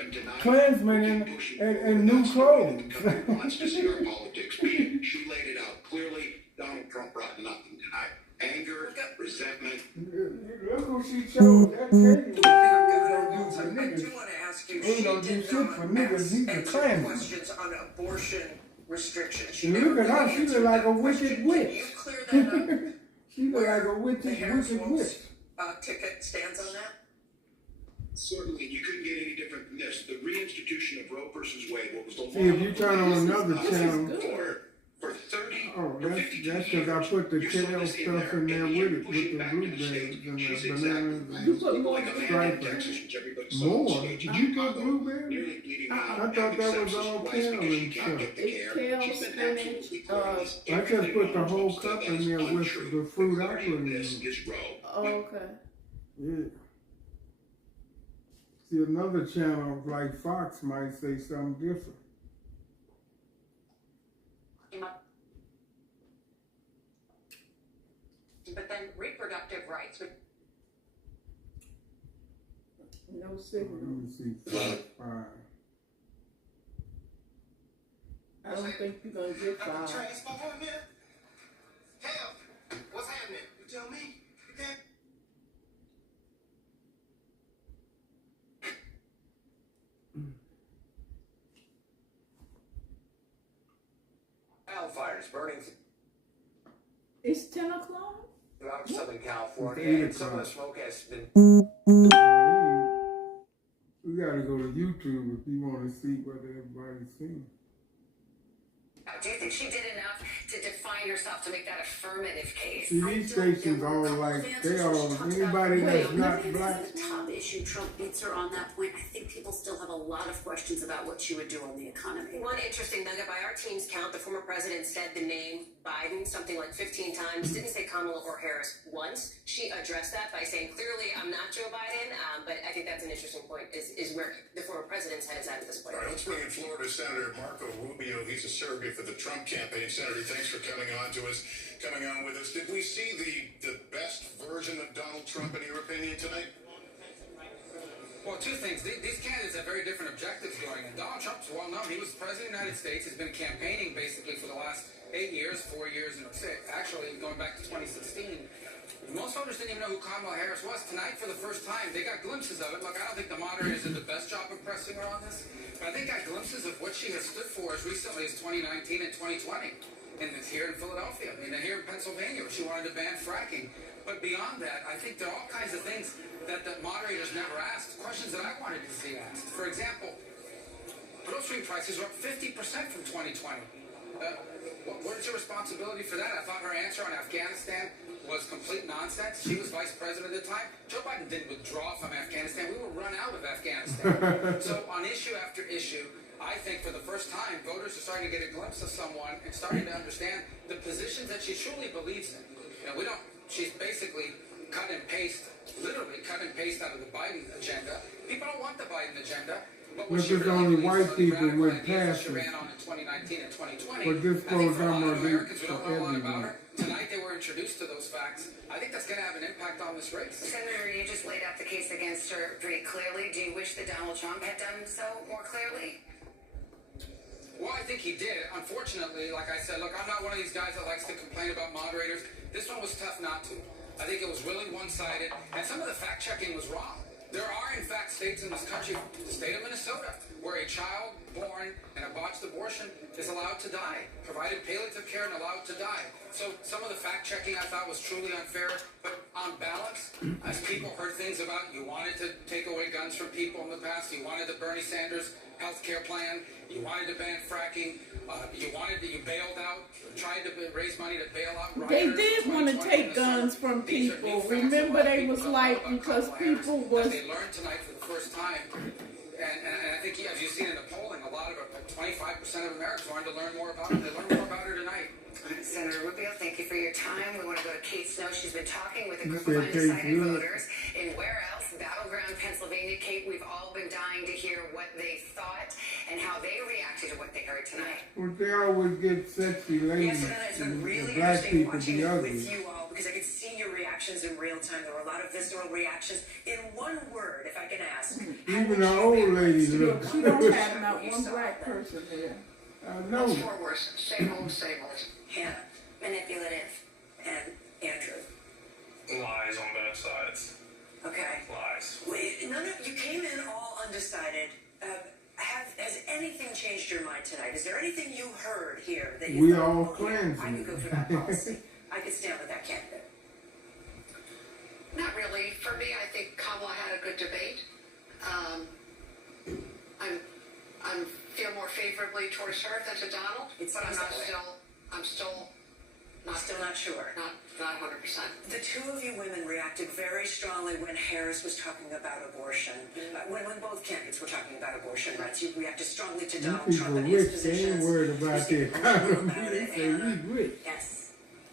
Klansman in new clothes. wants to see our politics beat. She laid it out clearly. Donald Trump brought nothing tonight. Anger, resentment. Look who she chose. That Katie don't do for I do niggas. want to ask you, He she don't do did shit for niggas. He's a answer Klansman. questions on abortion restrictions. She And never look at her. really She look answered like that a wicked question. Can witch. you clear that up? She look like a The wicked Harris witch. Walz ticket stands on that? Certainly, you couldn't get any different than this. The reinstitution of Roe versus Wade, what was the See, if you turn on another channel, for 30 oh, or 52 that's because I put the kale stuff in there with it, with the blueberries and the bananas You put and more stripers. More? You put blueberries? I thought that was all kale and stuff. It's kale, spinach, I just put the whole cup in there with the fruit I put in there. oh, okay. Yeah. See, another channel like Fox might say something different. But then reproductive rights would No Let signal. me see. 5. I don't think you're gonna get five. What's happening? You tell me. Wildfires burning It's 10 o'clock. throughout Southern California, It's 8 and some of the o'clock. smoke has been. We gotta go to YouTube if you want to see what everybody's seeing. Do you think she did enough to define herself to make that affirmative case? See, these stations all like, they all, anybody that's not black. the top issue. Trump beats her on that point. I think people still have a lot of questions about what she would do on the economy. One interesting nugget by our team's count, the former president said the name Biden something like 15 times, didn't say Kamala or Harris once. She addressed that by saying, clearly, I'm not Joe Biden, but I think that's an interesting point, is where the former president's head is at this point. All right, let's bring in Florida Senator Marco Rubio. He's a surrogate for the Trump campaign. Senator, thanks for coming on with us. Did we see the best version of Donald Trump, in your opinion, tonight? Well, two things. These candidates have very different objectives going. And Donald Trump's well known. He was president of the United States. He's been campaigning basically for the last 8 years, 4 years, and 6. Actually, going back to 2016. Most voters didn't even know who Kamala Harris was. Tonight, for the first time, they got glimpses of it. Look, I don't think the moderators did the best job impressing her on this, but I think got glimpses of what she has stood for as recently as 2019 and 2020. And it's here in Philadelphia, and here in Pennsylvania, where she wanted to ban fracking. But beyond that, I think there are all kinds of things that the moderators never asked, questions that I wanted to see asked. For example, grocery prices are up 50% from 2020. What's your responsibility for that? I thought her answer on Afghanistan was complete nonsense. She was vice president at the time. Joe Biden didn't withdraw from Afghanistan. We were run out of Afghanistan. So on issue after issue, I think for the first time, voters are starting to get a glimpse of someone and starting to understand the positions that she truly believes in. You know, she's basically cut and paste, literally cut and paste out of the Biden agenda. People don't want the Biden agenda. What But was she there's really only doing? white Some of the people radical with ideas that she passion. ran on in 2019 and 2020. But this I think goes for a on lot more of deep Americans who for don't know a lot about everyone. her, tonight they were introduced to those facts. I think that's going to have an impact on this race. Senator, you just laid out the case against her pretty clearly. Do you wish that Donald Trump had done so more clearly? Well, I think he did. Unfortunately, like I said, look, I'm not one of these guys that likes to complain about moderators. This one was tough not to. I think it was really one-sided, and some of the fact-checking was wrong. There are, in fact, states in this country, the state of Minnesota, where a child born in a botched abortion is allowed to die, provided palliative care and allowed to die. So some of the fact-checking I thought was truly unfair, but on balance, as people heard things about, you wanted to take away guns from people in the past, you wanted the Bernie Sanders health care plan, you wanted to ban fracking, you bailed out, tried to raise money to bail out rioters. They did want to take guns from people. Remember, they was like, because people was... They learned tonight for the first time, and I think, as you've seen in the polling, a lot of 25% of Americans wanted to learn more about it. They learned more about her tonight. Senator Rubio, thank you for your time. We want to go to Kate Snow. She's been talking with a group of undecided voters in where else? Battleground, Pennsylvania. Kate, we've all been dying to hear what they thought and how they reacted to what they heard tonight. Well, they always get sexy ladies. Yes, it's been really black interesting people watching be it ugly. with you all because I could see your reactions in real time. There were a lot of visceral reactions. In one word, if I can ask. Even the old ladies look. She don't have not one black person there. I know. Those four words. Same old, same old. Hannah. Manipulative. And Andrew. Lies on both sides. Okay. Lies. Wait, you came in all undecided. Has anything changed your mind tonight? Is there anything you heard here that you We thought, all oh, yeah, friends. I could go for that policy. I could stand with that candidate. Not really. For me, I think Kamala had a good debate. I feel more favorably towards her than to Donald, but I'm still not sure. Not 100%. The two of you women reacted very strongly when Harris was talking about abortion. When both candidates were talking about abortion rights, you reacted strongly to These Donald Trump people and his rich, they positions. ain't worried about the economy. About They it, say Hannah. we rich. Yes.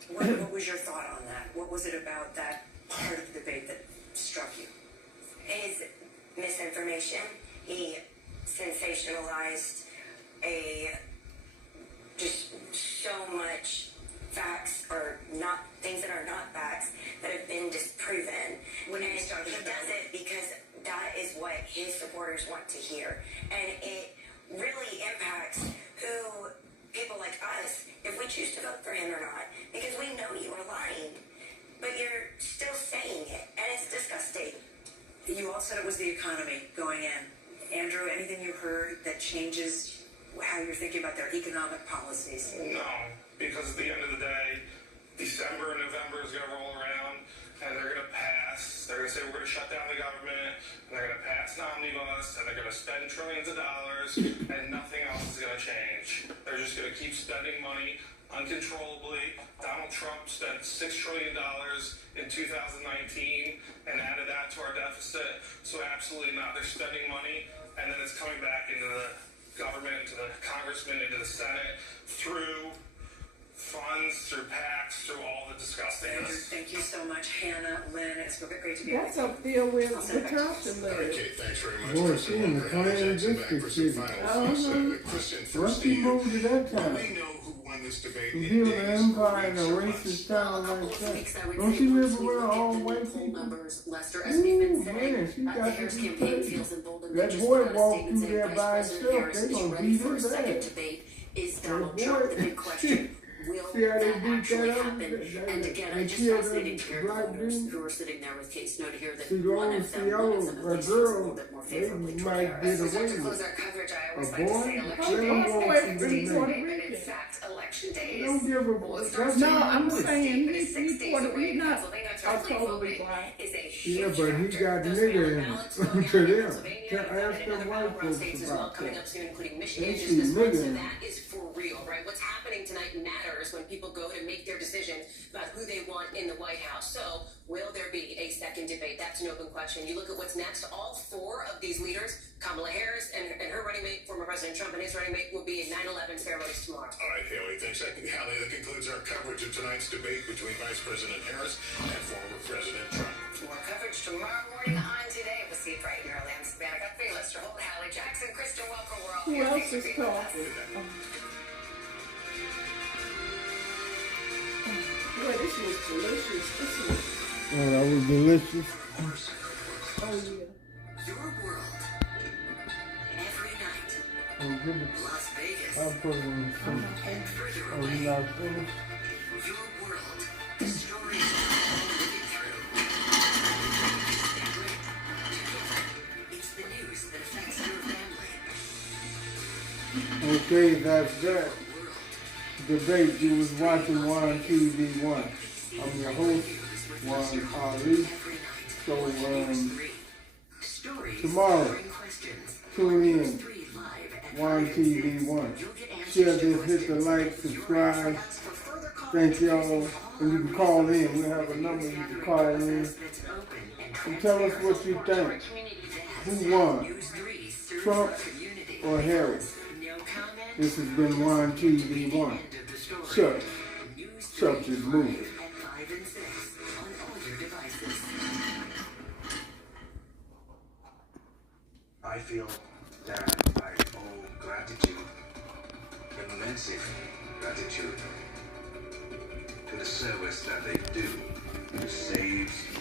What was your thought on that? What was it about that part of the debate that struck you? His misinformation. He sensationalized just so much facts or not things that are not facts that have been disproven. And he does it because that is what his supporters want to hear. And it really impacts who people like us, if we choose to vote for him or not, because we know you are lying, but you're still saying it, and it's disgusting. You all said it was the economy going in. Andrew, anything you heard that changes how you're thinking about their economic policies? No, because at the end of the day, December and November is going to roll around, and they're going to pass. They're going to say we're going to shut down the government, and they're going to pass an omnibus, and they're going to spend trillions of dollars, and nothing else is going to change. They're just going to keep spending money uncontrollably. Donald Trump spent $6 trillion in 2019 and added that to our deficit. So absolutely not. They're spending money, and then it's coming back into the government, into the congressman, into the Senate, through funds, through PACs, through all the disgustingness. Thank you so much, Hannah, Lynn. It's great to be with That's you. up there where the Thompson All right, lives. Kate, thanks very much. Boy, Kristen she in the Walker, Clan Al Jackson back District for some City. final thoughts. Kristen, Once first to he you. moved to that Will town, we know who won this debate to in build days, an empire in a weeks, or months? racist town like Weeks, I that. would Don't say, she live once we with look all at the white poll people? numbers, Lester, as we've been Ooh, saying, man, she the got to Harris be campaign crazy. feels emboldened. That They just boy put out a walked statement through saying there Vice by President himself. Harris They is gonna ready beat for a his second ass. debate. Is That Donald boy- Trump the big question? Will See how they that beat actually that up? happen? And again, They I'm just killed fascinated to them hear the black voters dudes. who are sitting there with Kate Snow to hear that See, one those of them CEOs, wanted some of a these a little girl, bit more they favorably toward might Harris. get As we start away to with close it. our coverage, I A always like to boy, say they election don't day want is to next do Tuesday, that. but in fact, election day They is don't give a well, it that's starts No, tomorrow. I'm It's saying Tuesday, but it's 6 days Puerto away in Rico, not Pennsylvania. So are early totally voting black. is a Yeah, huge but he factor. got Those nigger mail-in in ballots it. going out To in them. Pennsylvania. To You've got ask it in them other white battleground folks states as well about coming that. up soon, including Michigan They just see this month. nigger So in it. that is for real, right? What's happening tonight matters when people go to make their decision about who they want in the White House. So will there be a second debate? That's an open question. You look at what's next. All four of these leaders, Kamala Harris and her running mate, former President Trump and his running mate, will be in 9/11 ceremonies tomorrow. All right, Haley, thanks. Haley, that concludes our coverage of tonight's debate between Vice President Harris and former President Trump. More coverage tomorrow morning on Today. We'll see you bright in Orleans. Lifespan. I got Felix, Revolt, Hallie Jackson, Kristen Welker. We're all Who here. else Thanks for is being with us. talking? Boy, this was delicious. This was, Oh, that was delicious. oh yeah. Your world. Every night. Oh, goodness. Las Vegas. I'll put it in some. And further Oh, away. you not finished? Your world. The stories we're all living through. Together. It's the news that affects your family. Okay, that's that. Debate. You was watching One TV One. I'm your host, Juan Ali. So, tomorrow, tune in, One TV One. Share this, hit the like, subscribe. Thank y'all. And you can call in. We have a number you can call in. And tell us what you think. Who won? Trump or Harris? This has been One TV One. Such is moving. I feel that I owe gratitude, immense gratitude, to the service that they do to save